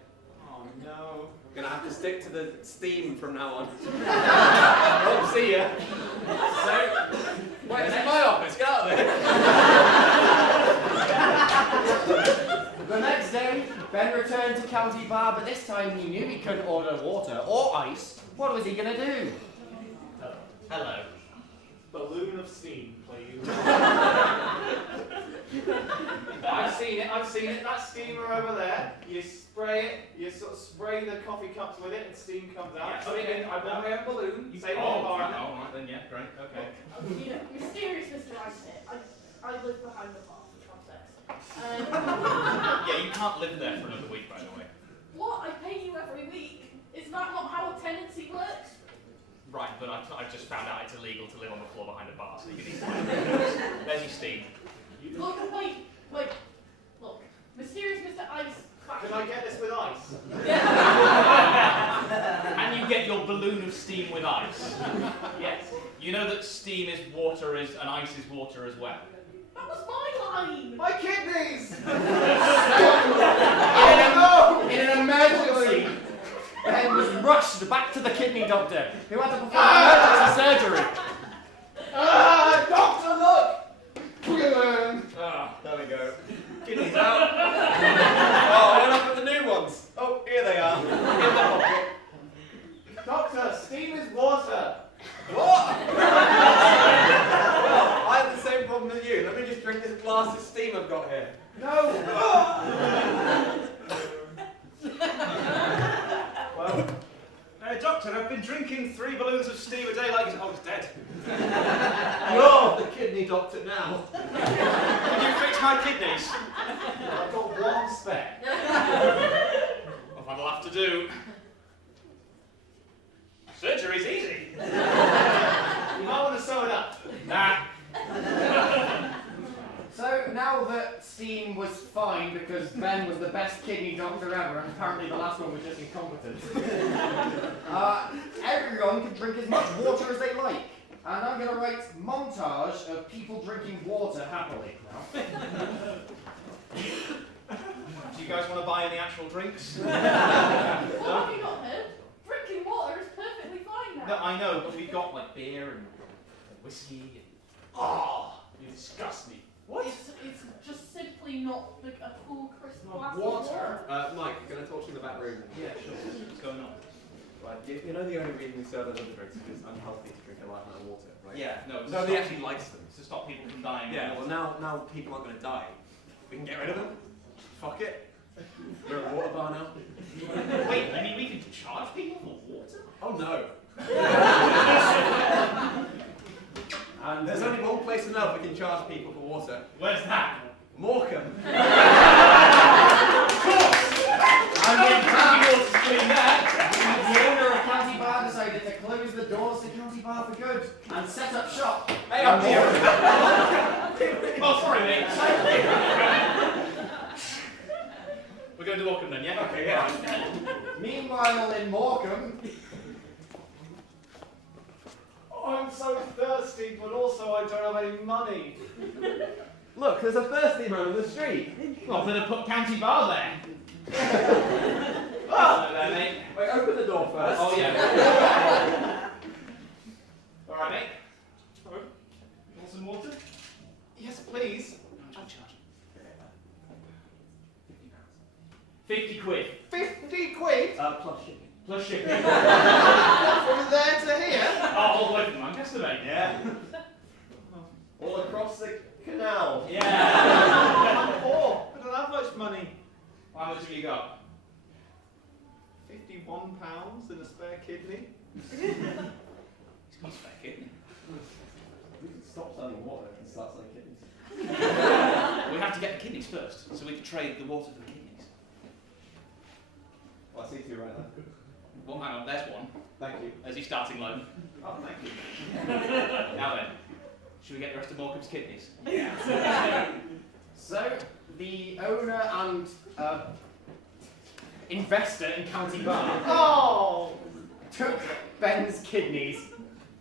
Oh no. I'm gonna have to stick to the steam from now on. Oh, see ya. So, wait, this is my office. Get out of there. The next day, Ben returned to County Bar, but this time he knew he couldn't order water or ice. What was he going to do? Hello. Balloon of steam, please. I've seen it. That steamer over there. You spray it. You sort of spray the coffee cups with it, and steam comes out. Yeah, Put it in. I bought my own balloon. You Save the oh, environment. right then, yeah, great, okay. You know, mysterious Mr. Ice here. I live behind the bar for context. Yeah, you can't live there for another week, by the way. but I've just found out it's illegal to live on the floor behind a bar, so you can eat it. There's your steam. Look, wait. Look, mysterious Mr. Ice. Can I get this with ice? And you get your balloon of steam with ice. Yes. You know that steam is water and ice is water as well. That was my line. My kidneys! In an emergency, Ben was rushed back to the kidney doctor, who had to perform emergency surgery. Doctor, look! There we go. Kidneys out. Oh, what happened to the new ones? Oh, here they are. In the pocket. Doctor, steam is water. What? Well, I have the same problem as you. Let me just drink this glass of steam I've got here. No. Well, Doctor, I've been drinking 3 balloons of steam a day like I was dead. You're the kidney doctor now. Can you fix my kidneys? I've got one spare. Well, that'll have to do. Surgery's easy. You might want to sew it up. Nah. So now that steam was fine because Ben was the best kidney doctor ever, and apparently the last one was just incompetent, everyone can drink as much water as they like. And I'm going to write montage of people drinking water happily now. Do you guys want to buy any actual drinks? What have you got here? Drinking water is perfectly fine now. No, I know, but we've got like beer and whiskey and... Oh, you disgust me. What? It's just simply not like a cool, crisp glass of Water? Mike, can I talk to you in the back room? Yeah, sure. What's going on? Right, you know the only reason we serve those other drinks is because it's unhealthy to drink a light amount of water, right? Yeah, no, it's Nobody actually likes them. to stop people from dying. Yeah, well now people aren't going to die. We can get rid of them. Fuck it. We're at a water bar now. Wait, you mean we can charge people for water? Oh no. And there's only one place on earth we can charge people for water. Where's that? Morecambe. And with that, Clean that. the owner of County Bar decided to close the doors to County Bar for good and set up shop. Hey, I'm here. Oh, sorry, mate. We're going to Morecambe then, yeah? Okay, yeah. Meanwhile, in Morecambe, I'm so thirsty, but also I don't have any money. Look, there's a thirsty man on the street. Well, better put County Bar there. There, mate. Wait, open the door first. Oh, yeah. All right, mate. Want some water? Yes, please. I'll charge. 50 quid. 50 quid? Plus shipping. Plus shipping. From there to here? Oh, all the way from Lancaster, mate. Yeah. All across the canal. Yeah. Oh, I don't have much money. How much have you got? £51 and a spare kidney. He's got a spare kidney. We can stop selling water and start selling kidneys. We have to get the kidneys first, so we can trade the water for the kidneys. Well, I see you right now. Well, hang on, there's one. Thank you. There's your starting loan. Oh, thank you. Now then, should we get the rest of Morecambe's kidneys? Yeah. so the owner and investor in County Bar took Ben's kidneys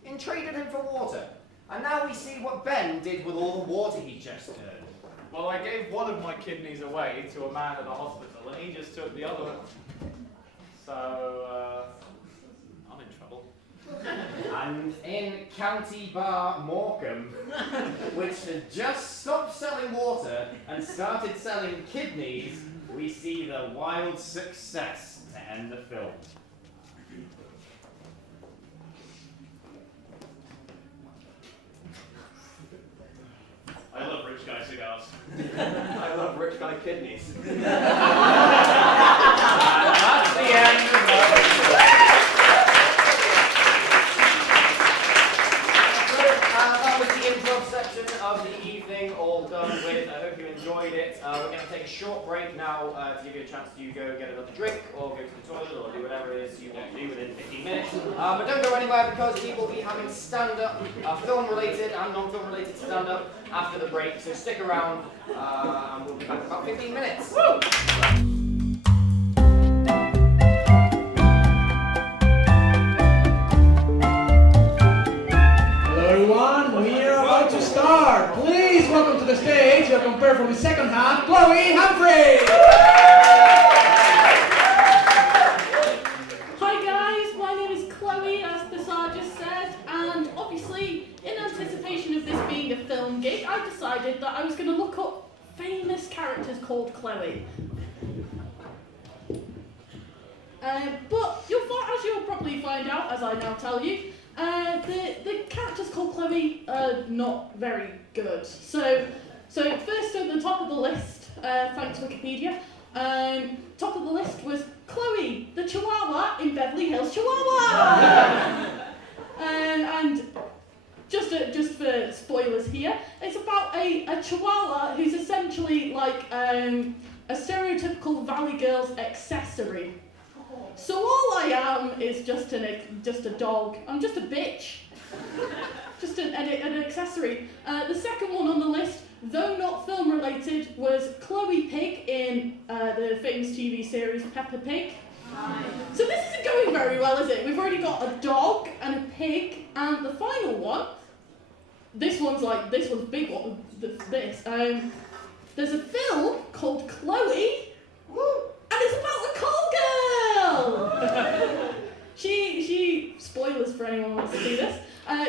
and traded him for water. And now we see what Ben did with all the water he just earned. Well, I gave one of my kidneys away to a man at the hospital, and he just took the other one. So, I'm in trouble. And in County Bar Morecambe, which had just stopped selling water and started selling kidneys, we see the wild success to end the film. I love rich guy cigars. I love rich guy kidneys. And that's the end of that was the improv section of of the evening all done with. I hope you enjoyed it. We're going to take a short break now to give you a chance to go get another drink or go to the toilet or do whatever it is you want to do within 15 minutes. But don't go anywhere because we will be having stand-up, film-related and non-film-related stand-up after the break. So stick around and we'll be back in about 15 minutes. Woo! Everyone, we are about to start. Please welcome to the stage your compare from the second half, Chloe Humphreys. Hi guys, my name is Chloe, as Cesar just said, and obviously, in anticipation of this being a film gig, I decided that I was going to look up famous characters called Chloe. But as you'll probably find out, as I now tell you, the characters called Chloe are not very good. So first at the top of the list, thanks Wikipedia, top of the list was Chloe, the Chihuahua in Beverly Hills, Chihuahua! And just for spoilers here, it's about a Chihuahua who's essentially like a stereotypical Valley Girl's accessory. So all I am is just a dog. I'm just a bitch. Just an accessory. The second one on the list, though not film related, was Chloe Pig in the famous TV series Peppa Pig. So this isn't going very well, is it? We've already got a dog and a pig, and the final one. This one's big. What this? There's a film called Chloe. And it's about a call girl! She, spoilers for anyone who wants to see this,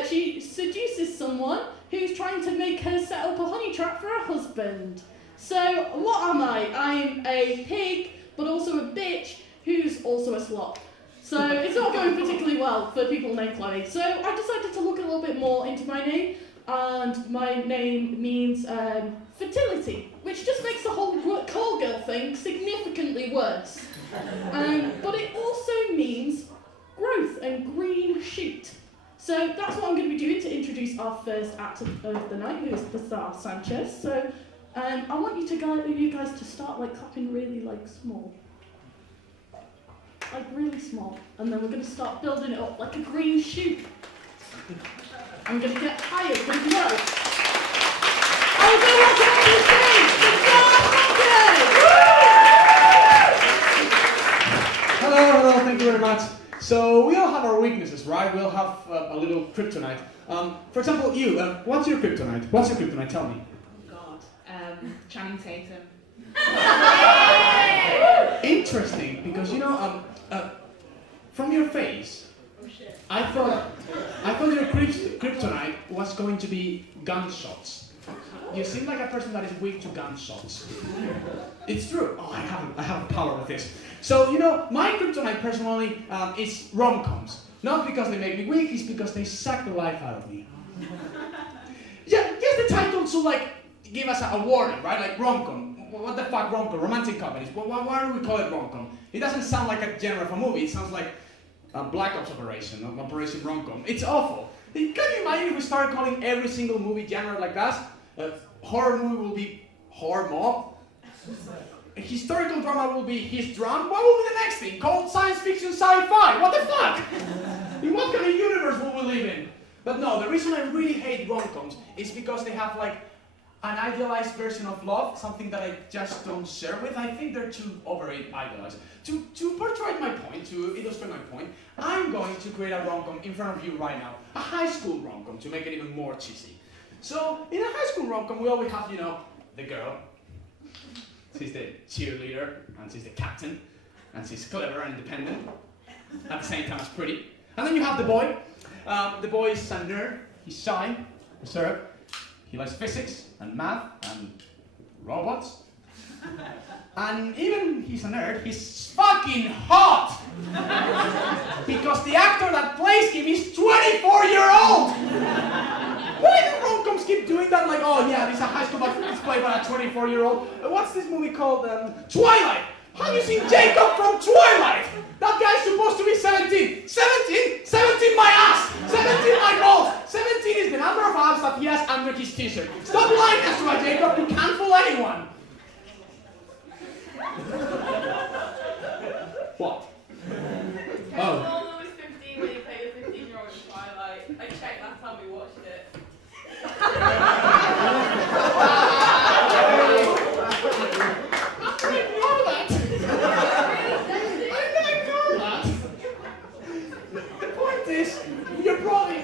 she seduces someone who's trying to make her set up a honey trap for her husband. So, what am I? I'm a pig, but also a bitch, who's also a slut. So, it's not going particularly well for people named Chloe. So, I decided to look a little bit more into my name, and my name means fertility, which just makes the whole call girl thing significantly worse. But it also means growth and green shoot. So that's what I'm going to be doing to introduce our first actor of the night, who is the star Sanchez. So I want you guys to start like clapping really small. Like really small. And then we're going to start building it up like a green shoot. I'm going to get higher, going to grow. I'm going to watch Hello, thank you very much. So we all have our weaknesses, right? We all have a little kryptonite. For example, you, what's your kryptonite? What's your kryptonite? Tell me. Oh God, Channing Tatum. Interesting, because from your face, I thought your kryptonite was going to be gunshots. You seem like a person that is weak to gunshots. It's true. Oh, I have power with this. So, my kryptonite personally is rom-coms. Not because they make me weak, it's because they suck the life out of me. Yeah, guess the title to give us a warning, right? Like rom-com. What the fuck rom-com? Romantic comedies. Why do we call it rom-com? It doesn't sound like a genre of a movie. It sounds like a Black Ops operation, Operation Rom-com. It's awful. Can you imagine if we started calling every single movie genre like that? Horror movie will be horror mob. A historical drama will be his drum. What will be the next thing? Called science fiction sci-fi. What the fuck? In what kind of universe will we live in? But no, the reason I really hate rom-coms is because they have an idealized version of love, something that I just don't share with. I think they're too over-idealized. To portray my point, to illustrate my point, I'm going to create a rom-com in front of you right now. A high school rom-com to make it even more cheesy. So, in a high school rom-com, we always have, the girl. She's the cheerleader, and she's the captain, and she's clever and independent, at the same time as pretty. And then you have the boy. The boy is a nerd, he's shy, reserved. He likes physics, and math, and robots. And even he's a nerd, he's fucking hot! Because the actor that plays him is 24-year-old! Why do rom-coms keep doing that? Like, oh yeah, this is a high school, but it's played by a 24-year-old. What's this movie called? Twilight! Have you seen Jacob from Twilight? That guy's supposed to be 17. 17? 17 my ass! 17 my balls! 17 is the number of abs that he has under his t-shirt. Stop lying, Ezra Jacob. You can't fool anyone. What? Oh. Well, was 15 when he played a 15-year-old in Twilight. I checked last time we watched it. The point is, you're probably...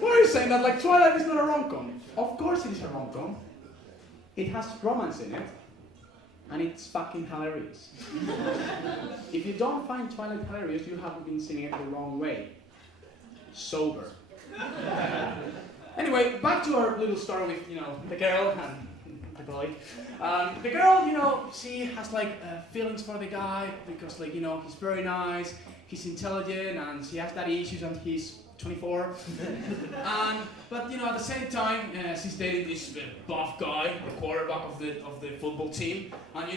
What are you saying? That like Twilight is not a rom-com? Of course it is a rom-com. It has romance in it. And it's fucking hilarious. If you don't find Twilight hilarious, you haven't been seeing it the wrong way. Sober. Anyway, back to our little story with, the girl and the boy. The girl, she has like feelings for the guy because he's very nice, he's intelligent, and she has daddy issues and he's 24. But at the same time, she's dating this buff guy, the quarterback of the football team, and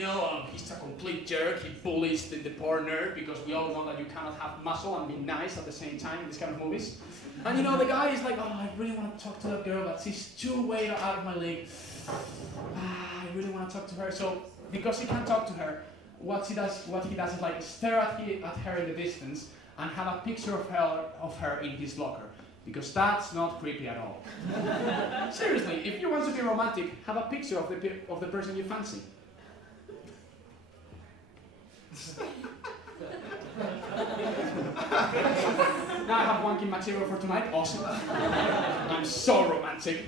he's a complete jerk. He bullies the poor nerd because we all know that you cannot have muscle and be nice at the same time in these kind of movies. And the guy is like, oh, I really want to talk to that girl, but she's too way out of my league. I really want to talk to her. So because he can't talk to her, what he does is like stare at her in the distance and have a picture of her in his locker, because that's not creepy at all. Seriously, if you want to be romantic, have a picture of the person you fancy. Now I have wanking material for tonight. Awesome. I'm so romantic.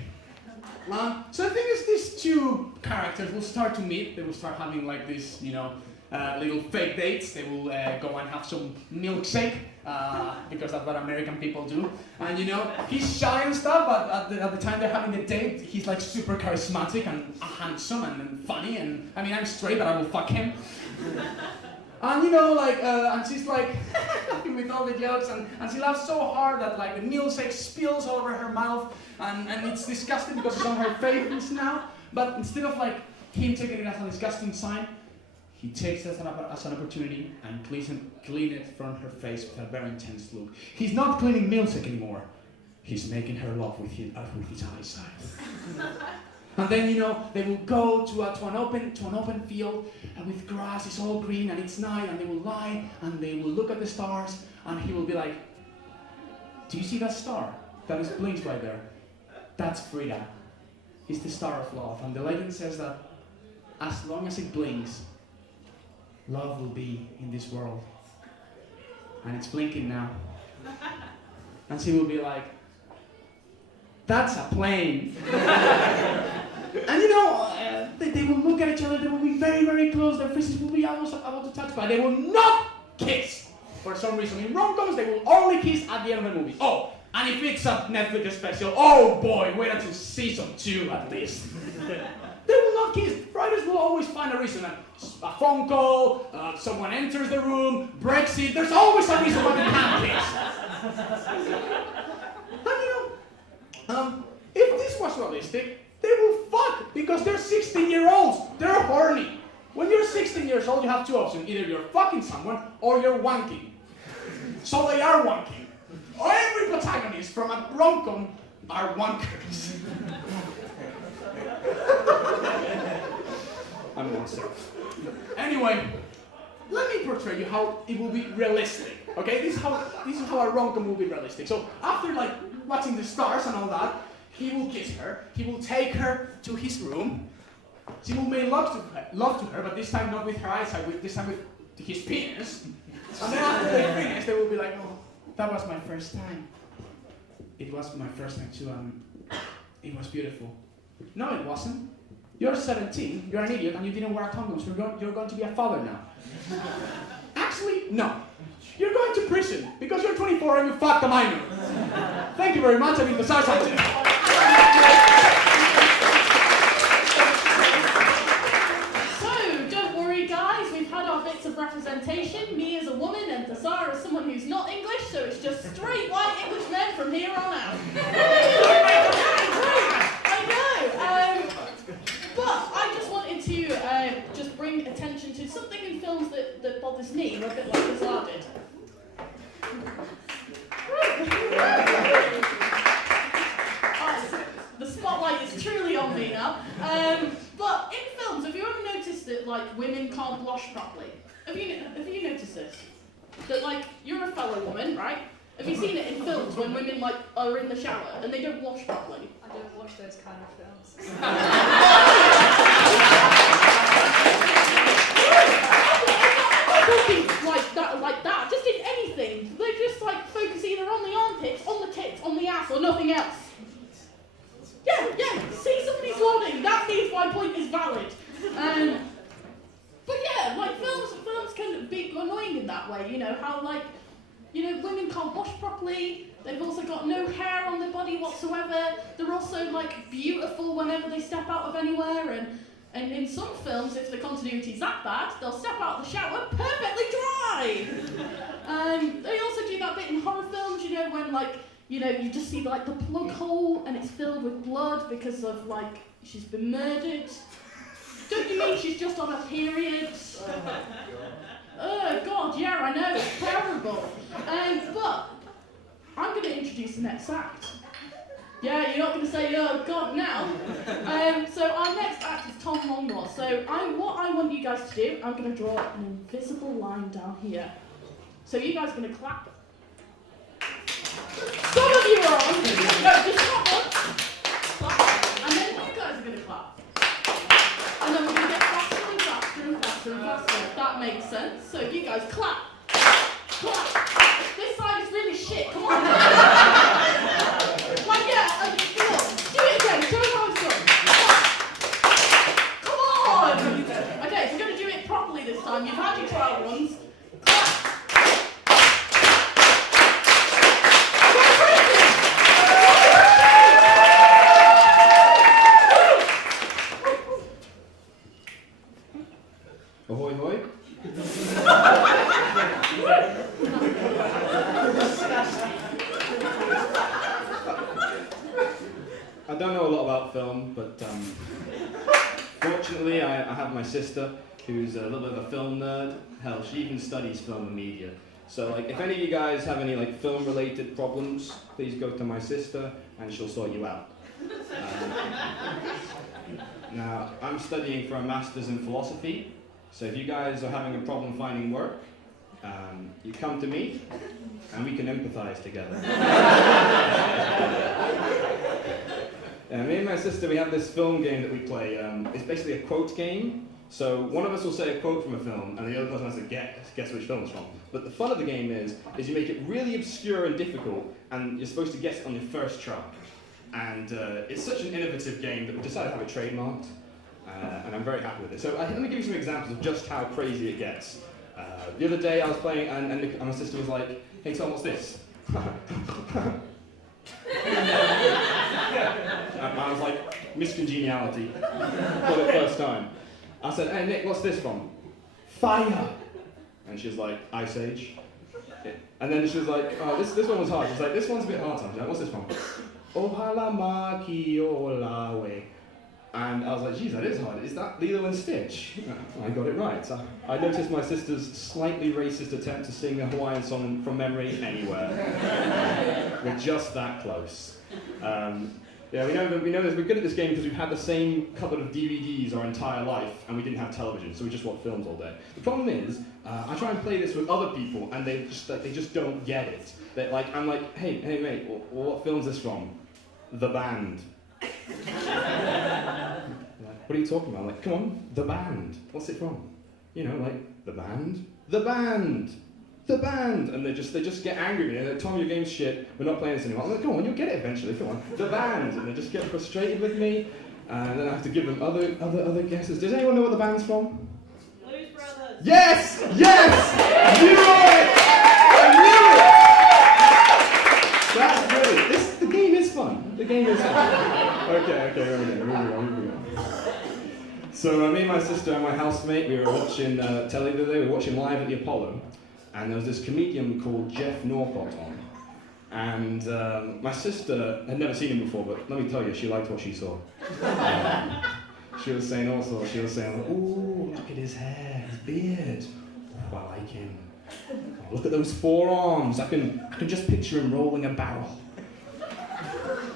So the thing is, these two characters will start to meet. They will start having like this, little fake dates. They will go and have some milkshake, because that's what American people do. And he's shy and stuff, but at the time they're having the date, he's like super charismatic and handsome and funny. And I mean, I'm straight, but I will fuck him. And and she's like laughing with all the jokes, and she laughs so hard that like the milkshake spills all over her mouth, and it's disgusting because it's on her face now. But instead of like him taking it as a disgusting sign, he takes it as an opportunity and clean it from her face with a very intense look. He's not cleaning milkshake anymore. He's making her love with his eyesight. And then they will go to an open field with grass. It's all green and it's night, and they will lie and they will look at the stars, and he will be like, "Do you see that star? That is blinks right there. That's Frida. It's the star of love." And the legend says that as long as it blinks, love will be in this world. And it's blinking now. And she will be like, "That's a plane." And they will look at each other, they will be very, very close, their faces will be almost about to touch, but they will not kiss. For some reason, in rom-coms, they will only kiss at the end of the movie. Oh, and if it's a Netflix special, oh boy, wait until season 2 at least. They will not kiss. Writers will always find a reason. A phone call, someone enters the room, Brexit, there's always a reason why they can't kiss. And if this was realistic, they will fuck because they're 16-year-olds. They're horny. When you're 16 years old, you have two options. Either you're fucking someone or you're wanking. So they are wanking. Every protagonist from a rom-com are wankers. I'm one step. Anyway, let me portray you how it will be realistic. Okay, this is how a rom-com will be realistic. So after like watching the stars and all that, he will kiss her. He will take her to his room. She will make love to her, but this time not with her eyesight. This time with his penis. And then after they finish, they will be like, "Oh, that was my first time. It was my first time too, and it was beautiful." No, it wasn't. You're 17. You're an idiot, and you didn't wear a condom. So you're going to be a father now. Actually, no. You're going to prison because you're 24 and you fucked a minor. Thank you very much. I've been Cesar Sanchez. So, don't worry guys, we've had our bits of representation, me as a woman and Cesar as someone who's not English, so it's just straight white English men from here on out. I know, films when women like are in the shower and they don't wash properly? I don't watch those kind of films. Like that, just in anything. They just like focus either on the armpits, on the tits, on the ass, or nothing else. Yeah, see, somebody's nodding. That means my point is valid. But yeah, like films can be annoying in that way, you know, how like, you know, women can't wash properly, they've also got no hair on their body whatsoever, they're also like beautiful whenever they step out of anywhere, and in some films, if the continuity's that bad, they'll step out of the shower perfectly dry! They also do that bit in horror films, you know, when like, you know, you just see like the plug hole and it's filled with blood because of like, she's been murdered. Don't you mean she's just on a period? Oh God, yeah, I know, it's terrible. But I'm going to introduce the next act. Yeah, you're not going to say, oh God, now. So our next act is Tom Longmore. So what I want you guys to do, I'm going to draw an invisible line down here. So you guys are going to clap. Some of you are on. No, just clap once. Clap. And then you guys are going to clap. And then we're going to get faster and faster and faster and faster. That makes sense. So you guys clap. Clap. This side is really shit. Come on. Like, yeah, come on. Do it again. Show me how it's done. Clap. Come on. Okay, so we're going to do it properly this time. You've had your trial runs. Clap. Ahoy, hoy. I don't know a lot about film, but fortunately I have my sister who's a little bit of a film nerd. Hell, she even studies film and media. So like, if any of you guys have any like film-related problems, please go to my sister and she'll sort you out. Now, I'm studying for a master's in philosophy. So if you guys are having a problem finding work, you come to me, and we can empathize together. Me and my sister, we have this film game that we play. It's basically a quote game. So one of us will say a quote from a film, and the other person has to guess which film it's from. But the fun of the game is you make it really obscure and difficult, and you're supposed to guess it on your first try. And it's such an innovative game that we decided to have it trademarked. And I'm very happy with it. So let me give you some examples of just how crazy it gets. The other day I was playing and my sister was like, hey Tom, what's this? And I was like, miscongeniality. For the first time. I said, hey Nick, what's this from? Fire! And she was like, Ice Age. And then she was like, oh, this one was hard. She was like, this one's a bit hard, Tom. Like, what's this from? Ohala maki olawe. And I was like, geez, that is hard. Is that Lilo and Stitch? I got it right. So I noticed my sister's slightly racist attempt to sing a Hawaiian song from memory anywhere. We're just that close. Yeah, we know this. We're good at this game because we've had the same couple of DVDs our entire life, and we didn't have television, so we just watch films all day. The problem is, I try and play this with other people, and they just don't get it. I'm like, hey mate, what film's this from? The Band. Like, what are you talking about? I'm like, come on, The Band. What's it from? You know, like, The Band? The Band! The Band! And they just get angry with me. They're like, Tom, your game's shit. We're not playing this anymore. I'm like, come on, you'll get it eventually. Come on. The Band! And they just get frustrated with me. And then I have to give them other guesses. Does anyone know what The Band's from? Blues Brothers. Yes! Yes! You know it! That's brilliant. The game is fun. The game is fun. Okay, moving on. So me and my sister and my housemate, we were watching telly the other day. We were watching Live at the Apollo, and there was this comedian called Jeff Norcott on. And my sister had never seen him before, but let me tell you, she liked what she saw. She was saying also, ooh, look at his hair, his beard. Oh, I like him. Oh, look at those forearms. I can just picture him rolling a barrel.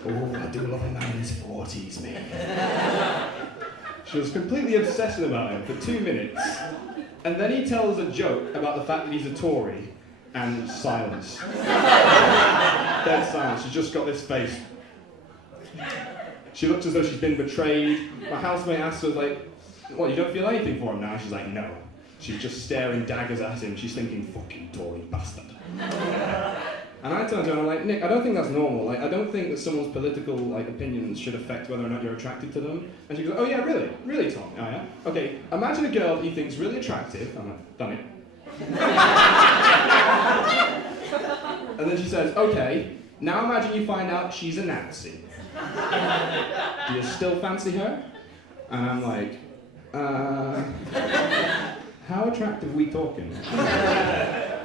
Oh, I do love a man in his 40s, mate. She was completely obsessed about him for 2 minutes, and then he tells a joke about the fact that he's a Tory, and silence. Dead silent. She's just got this face. She looks as though she's been betrayed. My housemate asks her, like, what, you don't feel anything for him now? She's like, no. She's just staring daggers at him. She's thinking, fucking Tory bastard. And I turn to her and I'm like, Nick, I don't think that's normal. Like, I don't think that someone's political opinions should affect whether or not you're attracted to them. And she goes, oh yeah, really? Really, Tom? Oh yeah? Okay, imagine a girl that you think's really attractive. I'm like, done it. And then she says, okay, now imagine you find out she's a Nazi. Do you still fancy her? And I'm like, how attractive are we talking?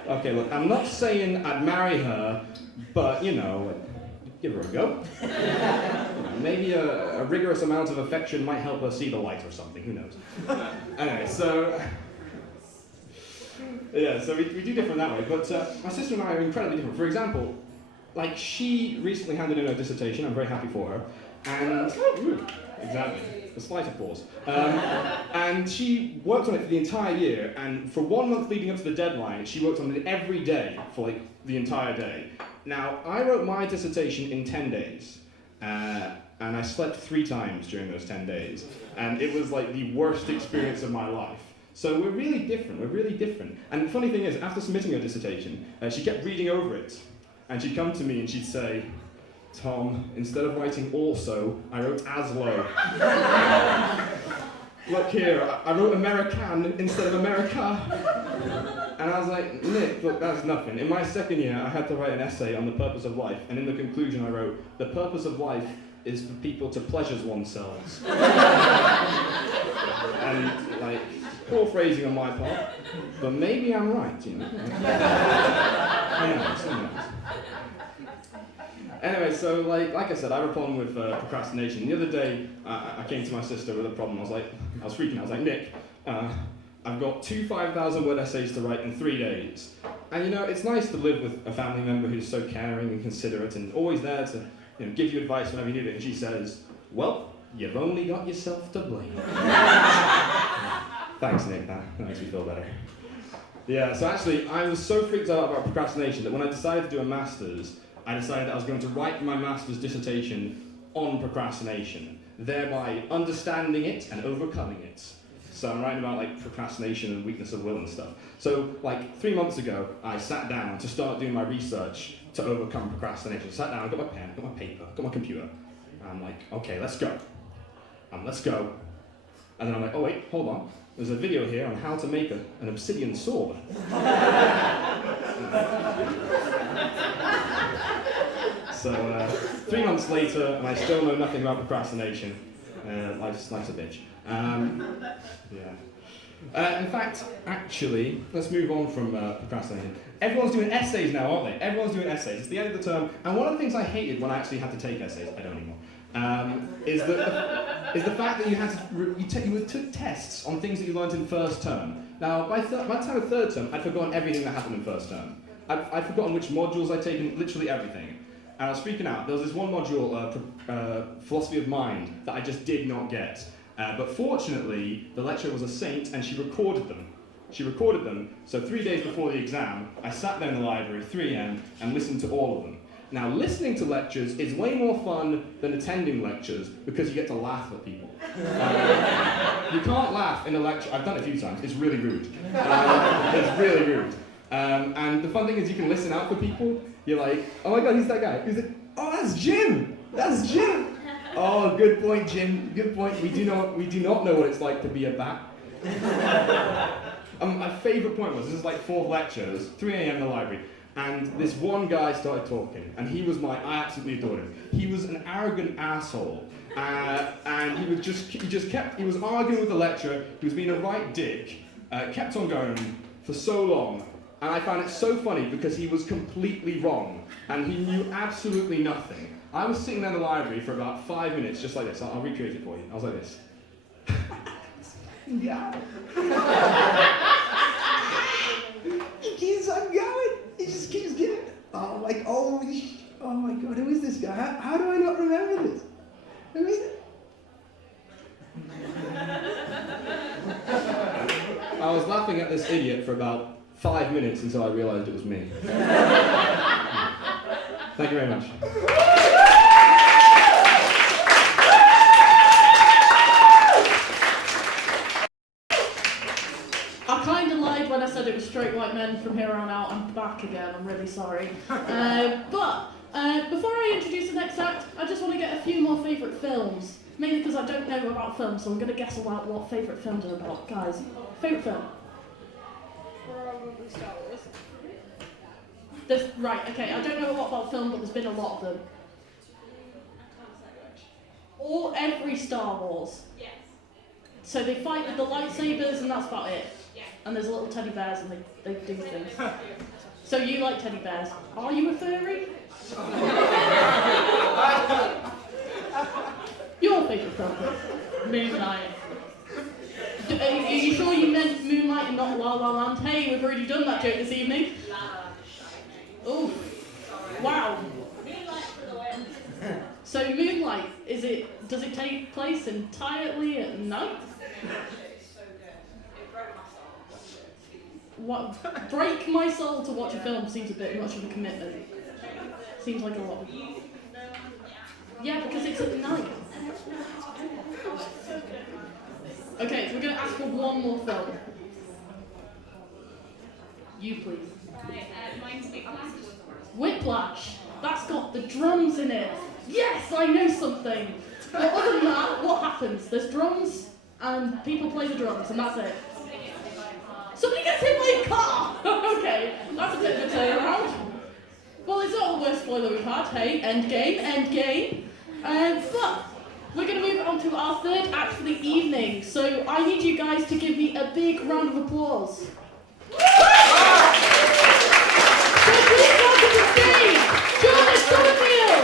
Okay, look, I'm not saying I'd marry her, but, you know, give her a go. You know, maybe a rigorous amount of affection might help her see the light or something, who knows. Anyway, so... Yeah, so we do different that way, but my sister and I are incredibly different. For example, like, she recently handed in her dissertation, I'm very happy for her, and... Exactly. A slight applause. And she worked on it for the entire year, and for 1 month leading up to the deadline, she worked on it every day for like the entire day. Now, I wrote my dissertation in 10 days, and I slept 3 times during those 10 days, and it was like the worst experience of my life. So we're really different, And the funny thing is, after submitting her dissertation, she kept reading over it, and she'd come to me and she'd say, Tom, instead of writing also, I wrote Aslo. Look here, I wrote American instead of America. And I was like, Nick, look, that's nothing. In my second year, I had to write an essay on the purpose of life, and in the conclusion I wrote, the purpose of life is for people to pleasure oneself. And, like, poor phrasing on my part, but maybe I'm right, you know. Who knows, who knows. Anyway, so like I said, I have a problem with procrastination. The other day, I came to my sister with a problem. I was freaking out. I was like, Nick, I've got 2 5,000-word essays to write in 3 days. And you know, it's nice to live with a family member who's so caring and considerate and always there to, you know, give you advice whenever you need it. And she says, well, you've only got yourself to blame. Thanks, Nick. That makes me feel better. Yeah, so actually, I was so freaked out about procrastination that when I decided to do a master's, I decided that I was going to write my master's dissertation on procrastination, thereby understanding it and overcoming it. So I'm writing about like procrastination and weakness of will and stuff. So like 3 months ago, I sat down to start doing my research to overcome procrastination. I sat down, I got my pen, got my paper, got my computer, and I'm like, okay, let's go. Let's go. And then I'm like, oh wait, hold on. There's a video here on how to make an obsidian sword. So 3 months later, and I still know nothing about procrastination. Life's a bitch. Yeah. In fact, actually, let's move on from procrastination. Everyone's doing essays now, aren't they? Everyone's doing essays. It's the end of the term, and one of the things I hated when I actually had to take essays, I don't anymore, is the fact that you took tests on things that you learned in first term. Now, by the time of third term, I'd forgotten everything that happened in first term. I'd forgotten which modules I'd taken, literally everything. And I was freaking out. There was this one module, philosophy of mind, that I just did not get. But fortunately, the lecturer was a saint and she recorded them. So 3 days before the exam, I sat there in the library, 3 AM, and listened to all of them. Now, listening to lectures is way more fun than attending lectures because you get to laugh at people. You can't laugh in a lecture. I've done it a few times. It's really rude. It's really rude. And the fun thing is you can listen out for people. You're like, oh my god, who's that guy? Who's it? Oh, that's Jim! That's Jim! Oh, good point, Jim. Good point. We do not know what it's like to be a bat. My favourite point was, this is like 4 lectures, 3 AM in the library, and this one guy started talking, and I absolutely adored him. He was an arrogant asshole, and he was arguing with the lecturer, he was being a right dick, kept on going for so long. And I found it so funny because he was completely wrong, and he knew absolutely nothing. I was sitting there in the library for about 5 minutes, just like this. I'll recreate it for you. I was like this. Yeah. He keeps on going. He just keeps getting. Oh my god, who is this guy? How do I not remember this? Who is it? I was laughing at this idiot for about 5 minutes until I realised it was me. Thank you very much. I kind of lied when I said it was straight white men from here on out. I'm back again, I'm really sorry. But before I introduce the next act, I just want to get a few more favourite films. Mainly because I don't know about films, so I'm going to guess about what favourite films are about. Guys, favourite film? Probably Star Wars. Right, okay, I don't know a lot about film, but there's been a lot of them. Every Star Wars. Yes. So they fight with the lightsabers and that's about it. Yeah. And there's little teddy bears and they do things. So you like teddy bears. Are you a furry? Your favourite film? Moonlight. Are you sure you meant Moonlight and not La La Land? Hey, we've already done that joke this evening. Oh, wow. Moonlight for the win. So Moonlight, does it take place entirely at night? It's so good. It broke my soul. What, break my soul to watch a film seems a bit much of a commitment. Seems like a lot. Yeah, because it's at night. Okay, so we're going to ask for one more film. You please. Right, mine's Whiplash. Whiplash. That's got the drums in it. Yes, I know something. But other than that, what happens? There's drums and people play the drums and that's it. Somebody gets hit by a car! Okay, that's a bit of a turnaround. Well, it's not the worst spoiler we've had. Hey, end game. But we're going to move on to our third act for the evening. So I need you guys to give me a big round of applause. So please welcome to the stage, Summerfield!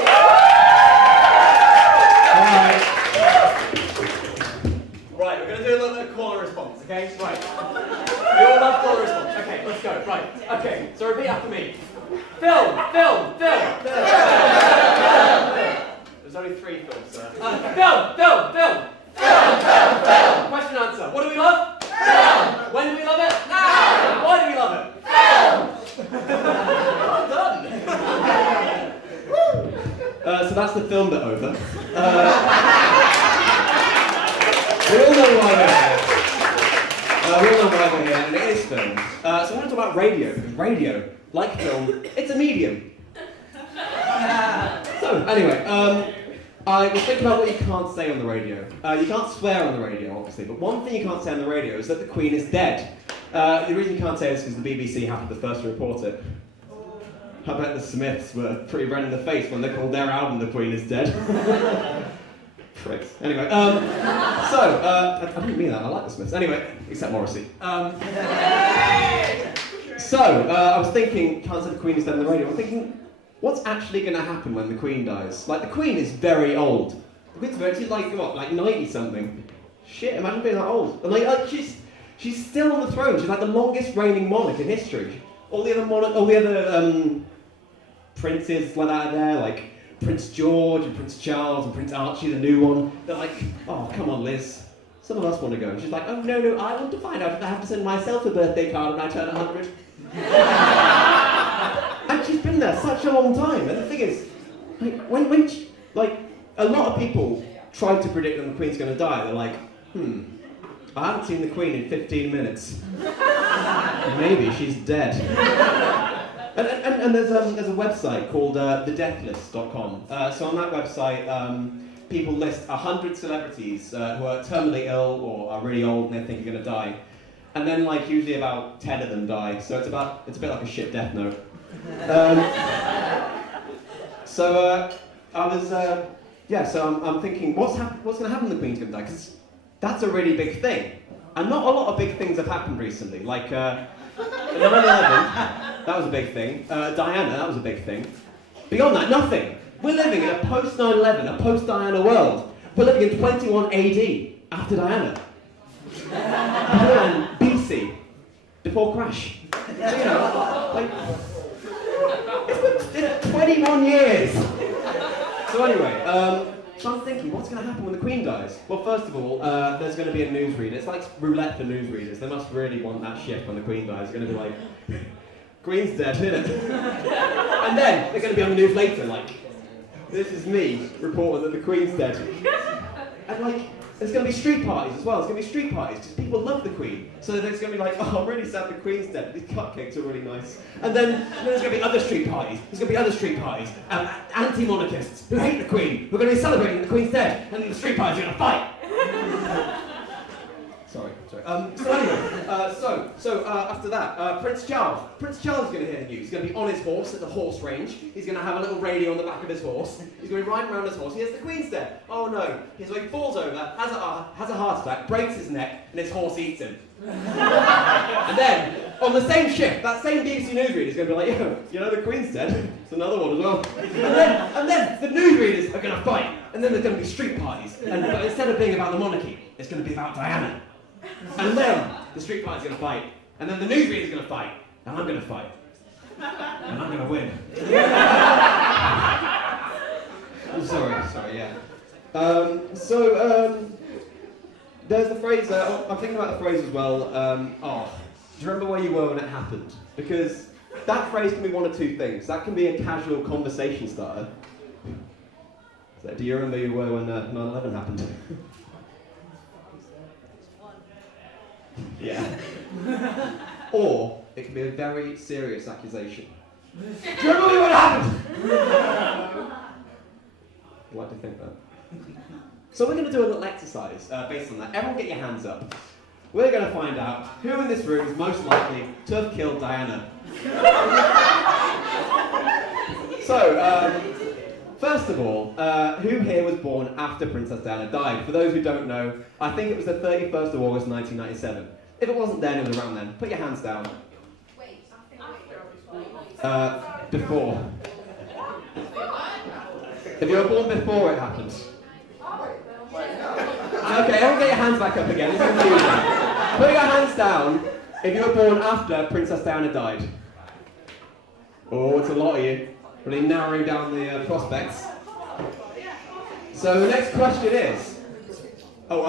Right, we're going to do a little bit of caller response, okay? Right. We all love caller response. Okay, let's go. Right. Okay, so repeat after me. Film. There's only 3 films, sir. Film. Question answer. What do we love? Film. When do we love it? Now. Why do we love it? Film. Well done. So that's the film bit over. We all know why we're here, and it is film. So I want to talk about radio. Radio, like film, it's a medium. So anyway, I was thinking about what you can't say on the radio. You can't swear on the radio, obviously, but one thing you can't say on the radio is that the Queen is dead. The reason you can't say this is because the BBC happened the first to report it. I bet the Smiths were pretty red in the face when they called their album The Queen is Dead. Pricks. Anyway, I didn't mean that, I like the Smiths. Anyway, except Morrissey. I was thinking, can't say the Queen is dead on the radio. I'm thinking, what's actually going to happen when the Queen dies? Like, the Queen is very old. The Queen's very, she's like, what, like 90-something? Shit, imagine being that old. And like she's still on the throne. She's like the longest reigning monarch in history. All the other princes like that are there, like Prince George and Prince Charles and Prince Archie, the new one. They're like, oh, come on, Liz. Some of us want to go. And she's like, oh, no, I want to find out if I have to send myself a birthday card when I turn 100. And she's been there such a long time. And the thing is, like, when she, like, a lot of people tried to predict when the Queen's going to die. They're like, I haven't seen the Queen in 15 minutes. Maybe she's dead. And there's a website called thedeathlist.com. So on that website, people list 100 celebrities who are terminally ill or are really old and they think are going to die. And then like usually about 10 of them die. So it's a bit like a shit death note. So I'm thinking, what's going to happen when the Queen's going to die? Because that's a really big thing. And not a lot of big things have happened recently. Like 9/11, that was a big thing. Diana, that was a big thing. Beyond that, nothing. We're living in a post 9/11, a post Diana world. We're living in 21 AD, after Diana. And BC, before crash. So, you know, like, it's 21 years. So anyway, so I'm thinking, what's going to happen when the Queen dies? Well, first of all, there's going to be a newsreader. It's like roulette for newsreaders. They must really want that shift when the Queen dies. They're going to be like, Queen's dead, isn't it? And then they're going to be on the news later, like, this is me reporting that the Queen's dead. And like, there's going to be street parties as well. There's going to be street parties because people love the Queen. So there's going to be like, oh, I'm really sad the Queen's dead. These cupcakes are really nice. And then there's going to be other street parties. There's going to be other street parties. Anti-monarchists who hate the Queen. We're going to be celebrating the Queen's dead. And then the street parties are going to fight. Sorry. So anyway, after that, Prince Charles. Prince Charles is going to hear the news. He's going to be on his horse at the horse range. He's going to have a little radio on the back of his horse. He's going to be riding around his horse. He hears the Queen's dead. Oh no. So he falls over, has a heart attack, breaks his neck, and his horse eats him. And then, on the same shift, that same BBC newsreader is going to be like, yo, you know the Queen's dead? It's another one as well. And then the newsreaders are going to fight. And then there's going to be street parties. And but instead of being about the monarchy, it's going to be about Diana. And then the street party's going to fight. And then the newsreader's going to fight. And I'm going to fight. And I'm going to win. I'm sorry, yeah. There's the phrase, I'm thinking about the phrase as well, do you remember where you were when it happened? Because that phrase can be one of two things. That can be a casual conversation starter. So, do you remember where you were when 9/11 happened? Yeah. Or it can be a very serious accusation. Do you remember what happened? I'd like to think that. So we're going to do a little exercise based on that. Everyone get your hands up. We're going to find out who in this room is most likely to have killed Diana. So, first of all, who here was born after Princess Diana died? For those who don't know, I think it was the 31st of August 1997. If it wasn't then, it was around then. Put your hands down. Before. If you were born before it happened. Okay, everyone get your hands back up again. It's confusing. Put your hands down if you were born after Princess Diana died. Oh, it's a lot of you. Really narrowing down the prospects. So the next question is... Oh,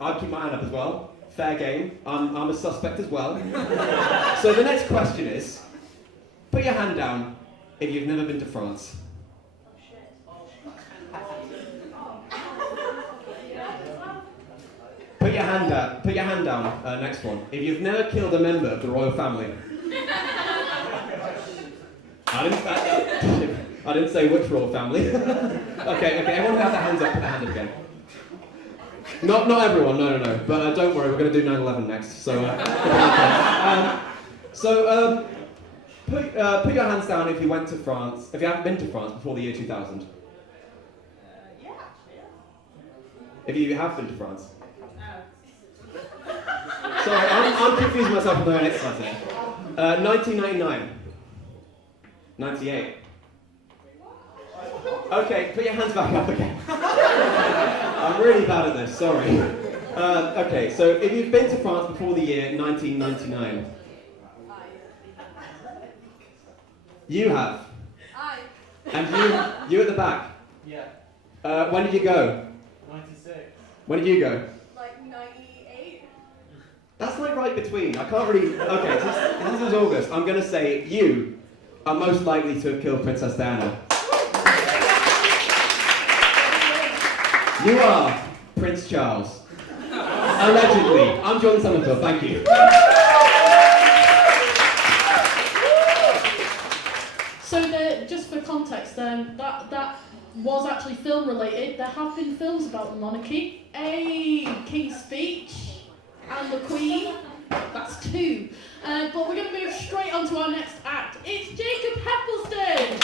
I'd keep my hand up as well. Fair game. I'm a suspect as well. So the next question is... Put your hand down if you've never been to France. Put your hand down, next one. If you've never killed a member of the royal family. I didn't say which royal family. okay, everyone who had their hands up, put their hand up again. Not everyone, no. But don't worry, we're going to do 9/11 next. So, put your hands down if you went to France, if you haven't been to France before the year 2000. Yeah. If you have been to France. Sorry, I'm confusing myself with my own exercise here. 1999. 98. Okay, put your hands back up again. I'm really bad at this, sorry. Okay, so if you've been to France before the year 1999. You have. And you at the back. Yeah. When did you go? 96. When did you go? Like 98. That's like right between. I can't really... Okay, this is August. I'm going to say you are most likely to have killed Princess Diana. You are Prince Charles. Allegedly. I'm John Summerfield, thank you. So just for context, that was actually film related. There have been films about the monarchy. King's Speech and the Queen. That's 2. But we're going to move straight on to our next act. It's Jacob Heppleston.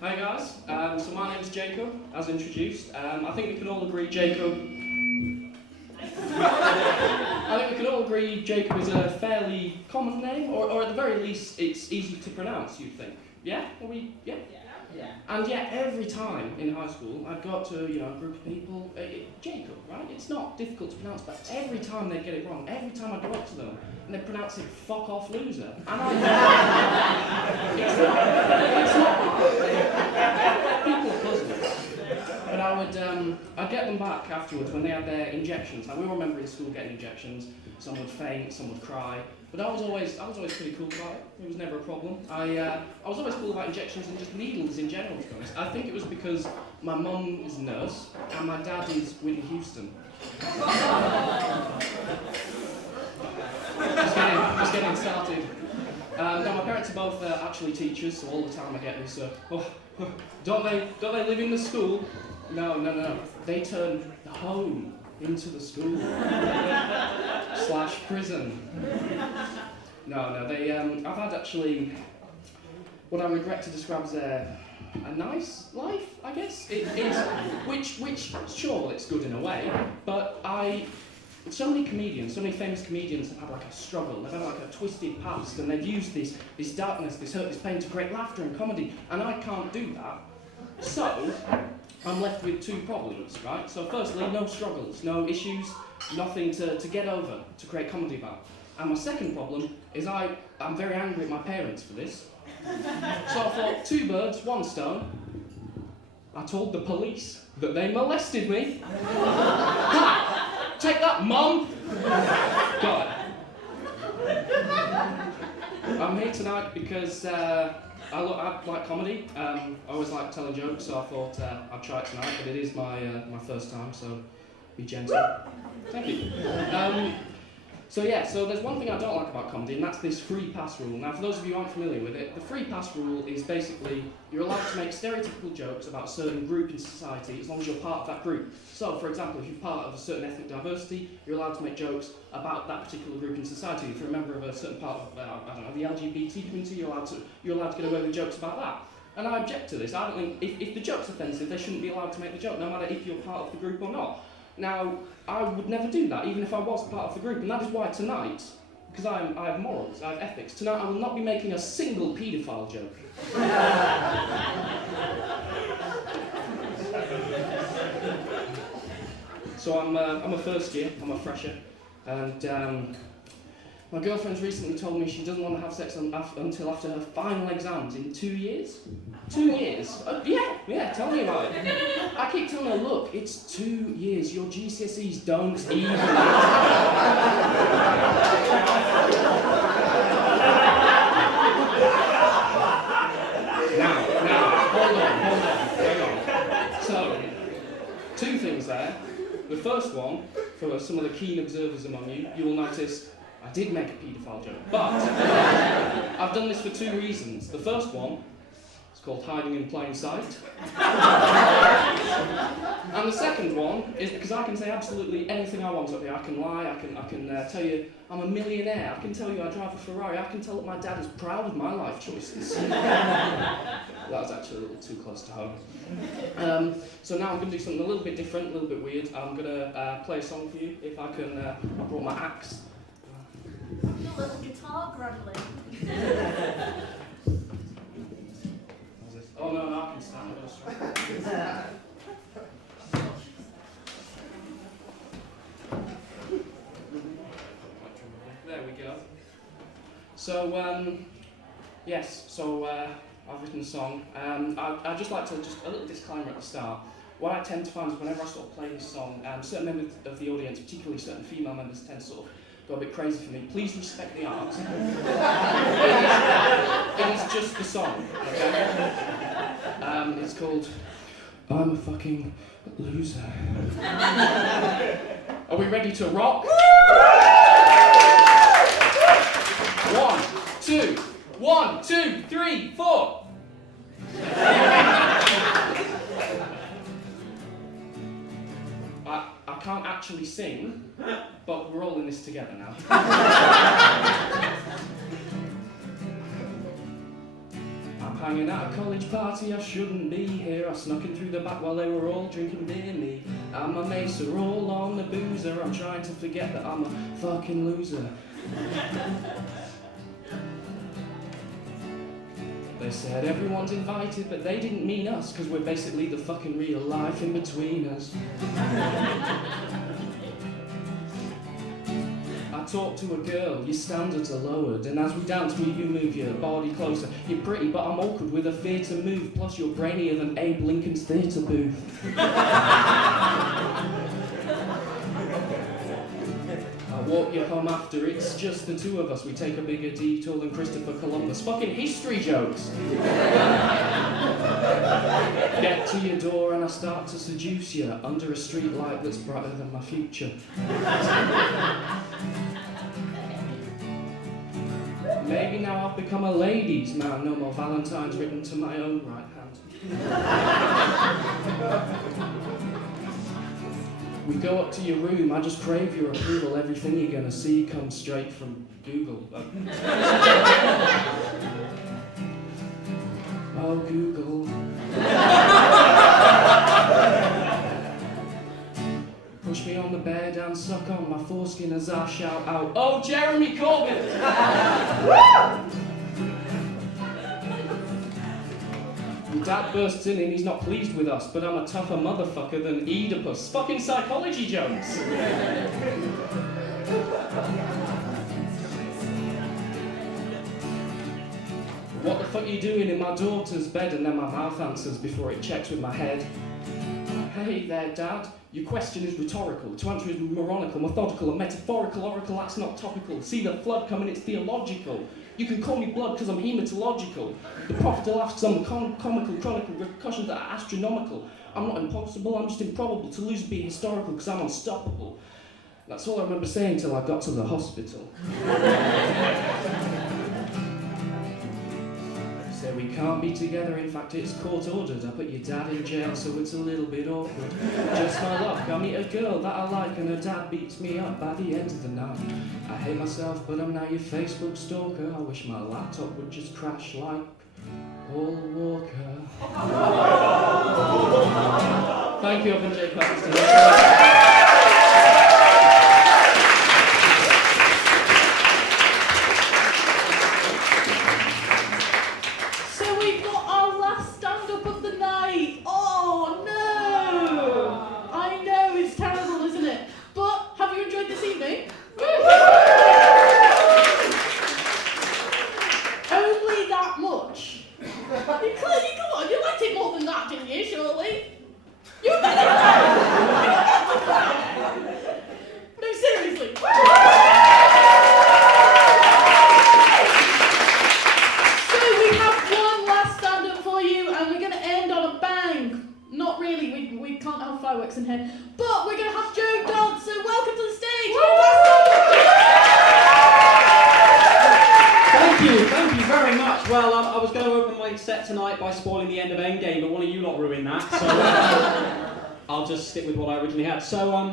Hi guys, so my name's Jacob, as introduced. I think we can all agree Jacob is a fairly common name, or at the very least it's easy to pronounce, you'd think. Yeah? Yeah? Yeah. And yet every time in high school I've got to, a group of people, Jacob, right? It's not difficult to pronounce, but every time they get it wrong, every time I go up to them and they pronounce it fuck off loser. And it's not hard. People puzzle. But I'd get them back back afterwards when they had their injections. Now we all remember in school getting injections. Some would faint, some would cry, but I was always pretty cool about it. It was never a problem. I was always cool about injections and just needles in general, to be honest. I think it was because my mum is a nurse and my dad is Whitney Houston. just getting started. No, my parents are both actually teachers, so all the time I get this, don't they live in the school? No. They turn the home into the school. / prison. No, they, I've had actually what I regret to describe as a nice life, I guess. Which, sure, it's good in a way, but so many famous comedians have had like a struggle, they've had like a twisted past, and they've used this darkness, this hurt, this pain to create laughter and comedy, and I can't do that. So, I'm left with two problems, right? So firstly, no struggles, no issues, nothing to get over, to create comedy about. And my second problem is I'm very angry at my parents for this. So I thought, 2 birds, 1 stone. I told the police that they molested me. Ha! Take that, Mum! Got it. I'm here tonight because I like comedy. I always like telling jokes, so I thought I'd try it tonight, but it is my first time, so be gentle. Thank you. So there's one thing I don't like about comedy, and that's this free pass rule. Now, for those of you who aren't familiar with it, the free pass rule is basically you're allowed to make stereotypical jokes about a certain group in society as long as you're part of that group. So, for example, if you're part of a certain ethnic diversity, you're allowed to make jokes about that particular group in society. If you're a member of a certain part of, the LGBT community, you're allowed to get away with jokes about that. And I object to this. I don't think, if the joke's offensive, they shouldn't be allowed to make the joke, no matter if you're part of the group or not. Now, I would never do that, even if I was part of the group, and that is why tonight, because I have morals, I have ethics, tonight I will not be making a single paedophile joke. So I'm a first year, I'm a fresher, and my girlfriend's recently told me she doesn't want to have sex until after her final exams in 2 years. 2 years? Yeah, tell me about it. I keep telling her, look, it's 2 years, your GCSEs don't even. Now, hold on. So, 2 things there. The first one, for some of the keen observers among you, you will notice I did make a paedophile joke, but I've done this for 2 reasons. The first one is called hiding in plain sight. And the second one is because I can say absolutely anything I want up here. I can lie, I can tell you I'm a millionaire, I can tell you I drive a Ferrari, I can tell that my dad is proud of my life choices. That was actually a little too close to home. So now I'm going to do something a little bit different, a little bit weird. I'm going to play a song for you, if I can. I brought my axe. A little guitar grumbling. Oh no, I can stand it. There we go. So, I've written a song. I'd just like to, a little disclaimer at the start. What I tend to find is whenever I sort of play this song, certain members of the audience, particularly certain female members, tend to sort of go a bit crazy for me. Please respect the art. It is just the song, okay? It's called I'm a Fucking Loser. Are we ready to rock? 1, 2, 1, 2, 3, 4. I can't actually sing, but we're all in this together now. I'm hanging at a college party, I shouldn't be here. I snuck in through the back while they were all drinking beer. Me and my mates are all on the boozer. I'm trying to forget that I'm a fucking loser. They said everyone's invited, but they didn't mean us, because we're basically the fucking real life in between us. I talked to a girl, your standards are lowered, and as we dance, you move your body closer. You're pretty, but I'm awkward with a fear to move, plus you're brainier than Abe Lincoln's theatre booth. walk you home after. It's just the two of us. We take a bigger detour than Christopher Columbus. Fucking history jokes. Get to your door and I start to seduce you under a street light that's brighter than my future. Maybe now I've become a ladies' man. No more Valentine's written to my own right hand. We go up to your room, I just crave your approval. Everything you're gonna see comes straight from Google. Oh, Google. Push me on the bed and suck on my foreskin as I shout out, oh, Jeremy Corbyn! Your dad bursts in and he's not pleased with us, but I'm a tougher motherfucker than Oedipus. Fucking psychology jokes! What the fuck are you doing in my daughter's bed? And then my mouth answers before it checks with my head. Hey there, Dad. Your question is rhetorical. To answer is moronical, methodical, and metaphorical. Oracle, that's not topical. See the flood coming, it's theological. You can call me blood because I'm hematological. The prophet laughs because I'm comical, chronicle, repercussions that are astronomical. I'm not impossible, I'm just improbable. To lose would be historical because I'm unstoppable. That's all I remember saying till I got to the hospital. Say we can't be together, in fact it's court ordered. I put your dad in jail so it's a little bit awkward. Just my luck, I meet a girl that I like and her dad beats me up by the end of the night. I hate myself but I'm now your Facebook stalker. I wish my laptop would just crash like Paul Walker. Thank you, I've been Jay Heppleston.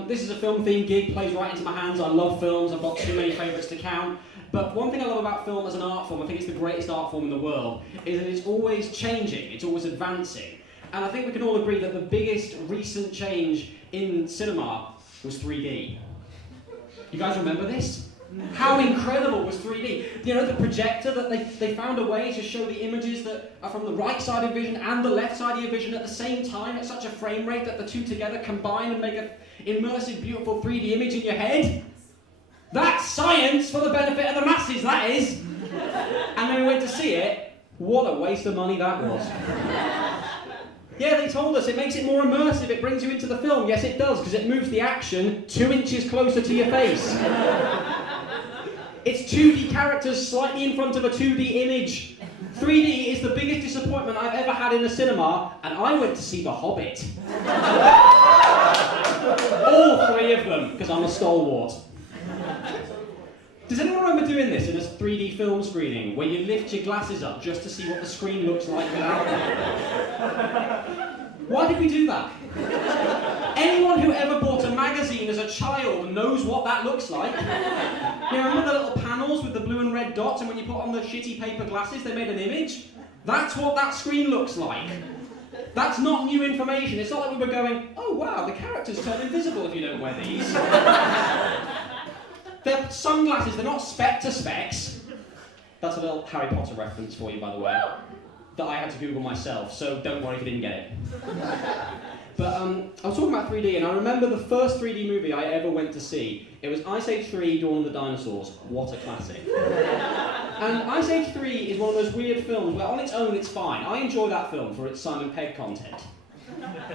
This is a film-themed gig, plays right into my hands. I love films, I've got too many favourites to count. But one thing I love about film as an art form, I think it's the greatest art form in the world, is that it's always changing, it's always advancing. And I think we can all agree that the biggest recent change in cinema was 3D. You guys remember this? How incredible was 3D? You know, the projector, that they found a way to show the images that are from the right side of your vision and the left side of your vision at the same time at such a frame rate that the two together combine and make an immersive, beautiful 3D image in your head. That's science for the benefit of the masses, that is. And then we went to see it. What a waste of money that was. Yeah, they told us it makes it more immersive, it brings you into the film. Yes, it does, because it moves the action 2 inches closer to your face. It's 2D characters slightly in front of a 2D image. 3D is the biggest disappointment I've ever had in a cinema, and I went to see The Hobbit. All 3 of them, because I'm a stalwart. Does anyone remember doing this in a 3D film screening, where you lift your glasses up just to see what the screen looks like without them? Why did we do that? Anyone who ever bought a magazine as a child knows what that looks like. You remember the little panels with the blue and red dots, and when you put on the shitty paper glasses, they made an image? That's what that screen looks like. That's not new information. It's not like we were going, oh wow, the characters turn invisible if you don't wear these. They're sunglasses, they're not Spectre specs. That's a little Harry Potter reference for you, by the way, that I had to Google myself, so don't worry if you didn't get it. But I was talking about 3D, and I remember the first 3D movie I ever went to see. It was Ice Age 3, Dawn of the Dinosaurs. What a classic. And Ice Age 3 is one of those weird films where on its own it's fine. I enjoy that film for its Simon Pegg content.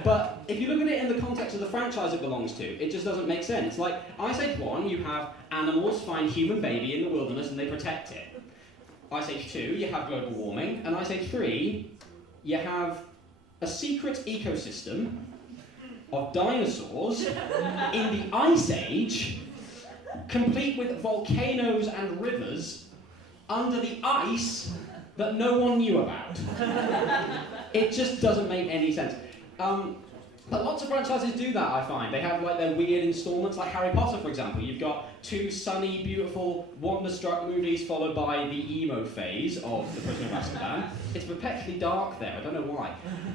But if you look at it in the context of the franchise it belongs to, it just doesn't make sense. Like, Ice Age 1, you have animals find human baby in the wilderness and they protect it. Ice Age 2, you have global warming. And Ice Age 3, you have a secret ecosystem of dinosaurs in the Ice Age, complete with volcanoes and rivers under the ice that no one knew about. It just doesn't make any sense. But lots of franchises do that, I find. They have like their weird installments, like Harry Potter, for example. You've got 2 sunny, beautiful, wonder-struck movies followed by the emo phase of The Prisoner of Azkaban. It's perpetually dark there, I don't know why.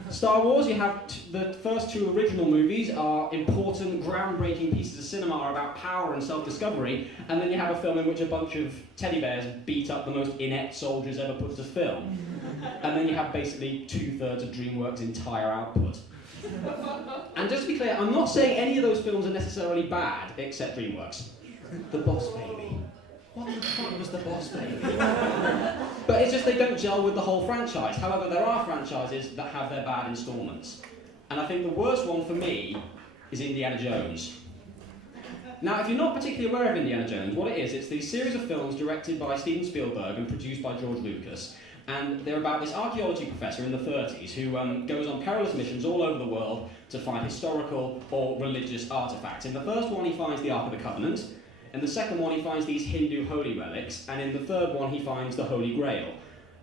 Star Wars, you have the first 2 original movies are important, groundbreaking pieces of cinema are about power and self-discovery, and then you have a film in which a bunch of teddy bears beat up the most inept soldiers ever put to film. And then you have basically 2/3 of DreamWorks' entire output. And just to be clear, I'm not saying any of those films are necessarily bad, except DreamWorks. The Boss Baby. What the fuck was The Boss Baby? But it's just they don't gel with the whole franchise. However, there are franchises that have their bad installments. And I think the worst one for me is Indiana Jones. Now, if you're not particularly aware of Indiana Jones, what it is, it's the series of films directed by Steven Spielberg and produced by George Lucas. And they're about this archaeology professor in the 30s who goes on perilous missions all over the world to find historical or religious artifacts. In the first one, he finds the Ark of the Covenant. In the second one, he finds these Hindu holy relics. And in the third one, he finds the Holy Grail.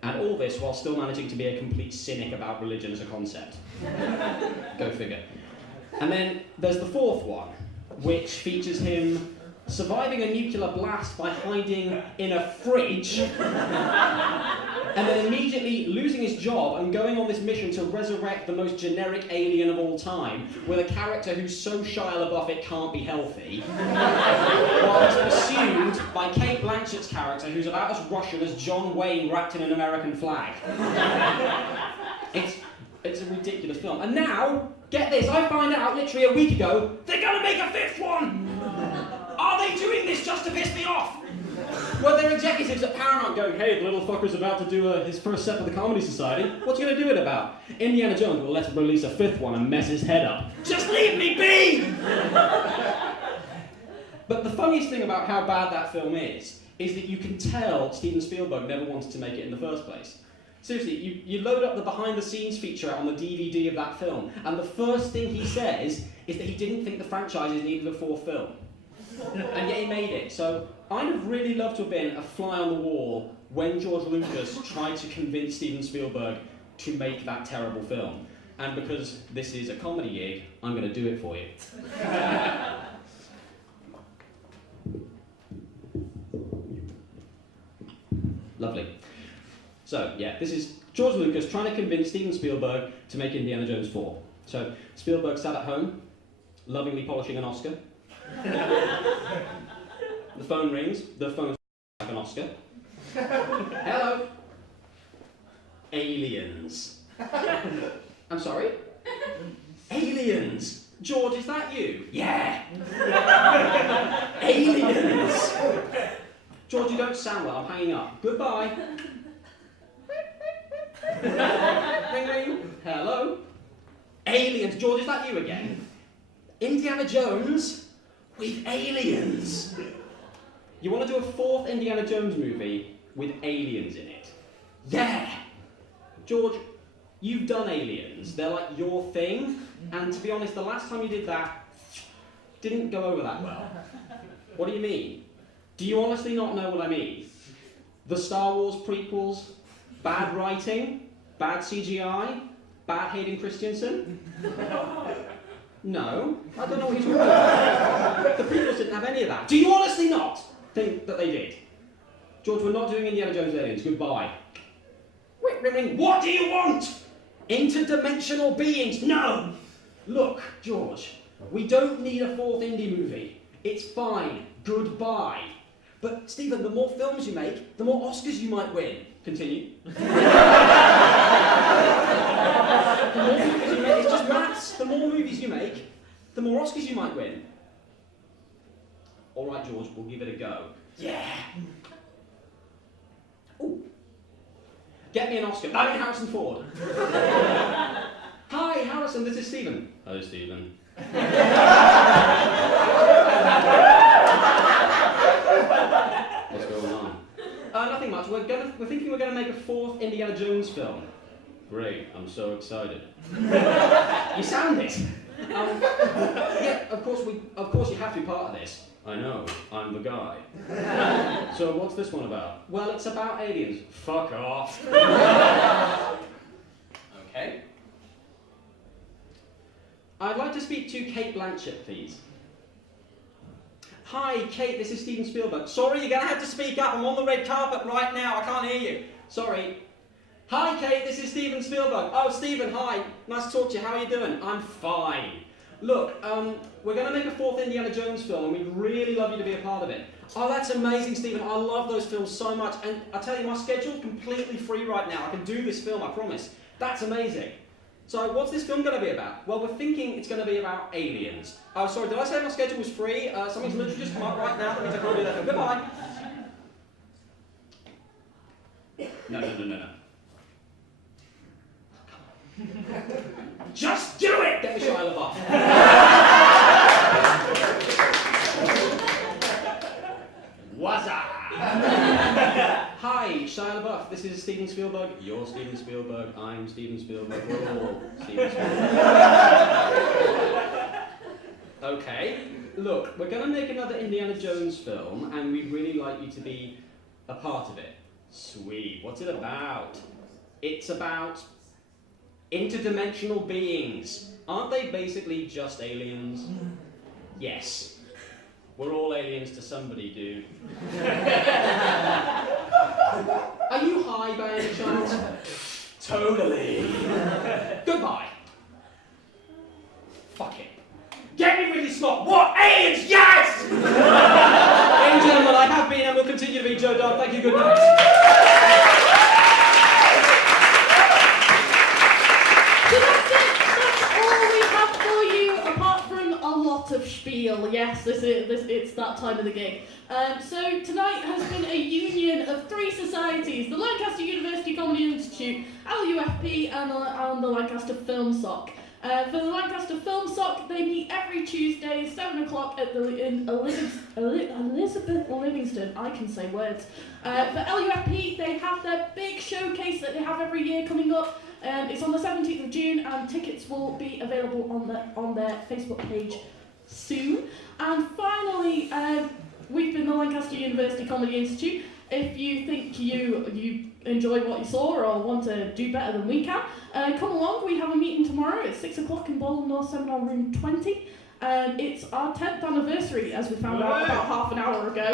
And all this while still managing to be a complete cynic about religion as a concept. Go figure. And then there's the fourth one, which features him surviving a nuclear blast by hiding in a fridge, and then immediately losing his job and going on this mission to resurrect the most generic alien of all time, with a character who's so Shia LaBeouf it can't be healthy, while it's pursued by Kate Blanchett's character, who's about as Russian as John Wayne wrapped in an American flag. It's a ridiculous film. And now, get this, I find out literally a week ago, they're gonna make a 5th one! Are they doing this just to piss me off? Well, they're executives at Paramount going, hey, the little fucker's about to do his first set for the Comedy Society. What's he going to do it about? Indiana Jones will let him release a 5th one and mess his head up. Just leave me be! But the funniest thing about how bad that film is that you can tell Steven Spielberg never wanted to make it in the first place. Seriously, you load up the behind-the-scenes feature on the DVD of that film, and the first thing he says is that he didn't think the franchises needed a 4th film. And yet he made it. So I'd have really loved to have been a fly on the wall when George Lucas tried to convince Steven Spielberg to make that terrible film. And because this is a comedy gig, I'm going to do it for you. Lovely. So, yeah, this is George Lucas trying to convince Steven Spielberg to make Indiana Jones 4. So, Spielberg sat at home, lovingly polishing an Oscar. The phone rings, the phone's like an Oscar. Hello? Aliens. I'm sorry? Aliens! George, is that you? Yeah! Aliens! George, you don't sound well, I'm hanging up. Goodbye. Ring ring. Hello? Aliens. George, is that you again? Indiana Jones with aliens. You want to do a 4th Indiana Jones movie with aliens in it? Yeah! George, you've done aliens. They're like your thing. And to be honest, the last time you did that didn't go over that well. What do you mean? Do you honestly not know what I mean? The Star Wars prequels, bad writing, bad CGI, bad Hayden Christensen? No, I don't know what you're talking about. The prequels didn't have any of that. Do you honestly not think that they did? George, we're not doing Indiana Jones aliens. Goodbye. Ring, ring, ring. What do you want? Interdimensional beings? No! Look, George, we don't need a 4th indie movie. It's fine. Goodbye. But, Stephen, the more films you make, the more Oscars you might win. Continue. The more movies you make, it's just maths. The more movies you make, the more Oscars you might win. All right, George, we'll give it a go. Yeah. Ooh. Get me an Oscar. I mean Harrison Ford. Hi, Harrison, this is Stephen. Hello, Stephen. What's going on? Nothing much. We're thinking we're gonna make a 4th Indiana Jones film. Great, I'm so excited. You sound it. Yeah, of course you have to be part of this. I know, I'm the guy. So what's this one about? Well, it's about aliens. Fuck off. Okay. I'd like to speak to Kate Blanchett, please. Hi, Kate, this is Steven Spielberg. Sorry, you're gonna have to speak up. I'm on the red carpet right now. I can't hear you. Sorry. Hi, Kate, this is Steven Spielberg. Oh, Steven, hi. Nice to talk to you. How are you doing? I'm fine. Look, we're going to make a 4th Indiana Jones film, and we'd really love you to be a part of it. Oh, that's amazing, Stephen. I love those films so much. And I tell you, my schedule's completely free right now. I can do this film, I promise. That's amazing. So, what's this film going to be about? Well, we're thinking it's going to be about aliens. Oh, sorry, did I say my schedule was free? Something's literally just come up right now. That means I can't do that film. Goodbye. No. Just do it! Get me Shia LaBeouf. What's up? Hi, Shia LaBeouf. This is Steven Spielberg. You're Steven Spielberg. I'm Steven Spielberg. We're all Steven Spielberg. Okay. Look, we're going to make another Indiana Jones film, and we'd really like you to be a part of it. Sweet. What's it about? It's about interdimensional beings. Aren't they basically just aliens? Yes. We're all aliens to somebody, dude. Are you high by any chance? Totally. Goodbye. Fuck it. Get me Ridley Scott. What? Aliens? Yes! Ladies and gentlemen, I have been and will continue to be Joe Dodd. Thank you. Good night. Of spiel, yes, it's that time of the gig. So tonight has been a union of 3 societies: the Lancaster University Comedy Institute, LUFP, and the Lancaster Film Soc. For the Lancaster Film Soc, they meet every Tuesday, 7 o'clock in Elizabeth Livingston. I can say words. For LUFP, they have their big showcase that they have every year coming up. It's on the 17th of June, and tickets will be available on their Facebook page soon. And finally, we've been the Lancaster University Comedy Institute. If you think you enjoyed what you saw or want to do better than we can, come along. We have a meeting tomorrow at 6 o'clock in Bowling North Seminar Room 20. It's our 10th anniversary, as we found out about half an hour ago.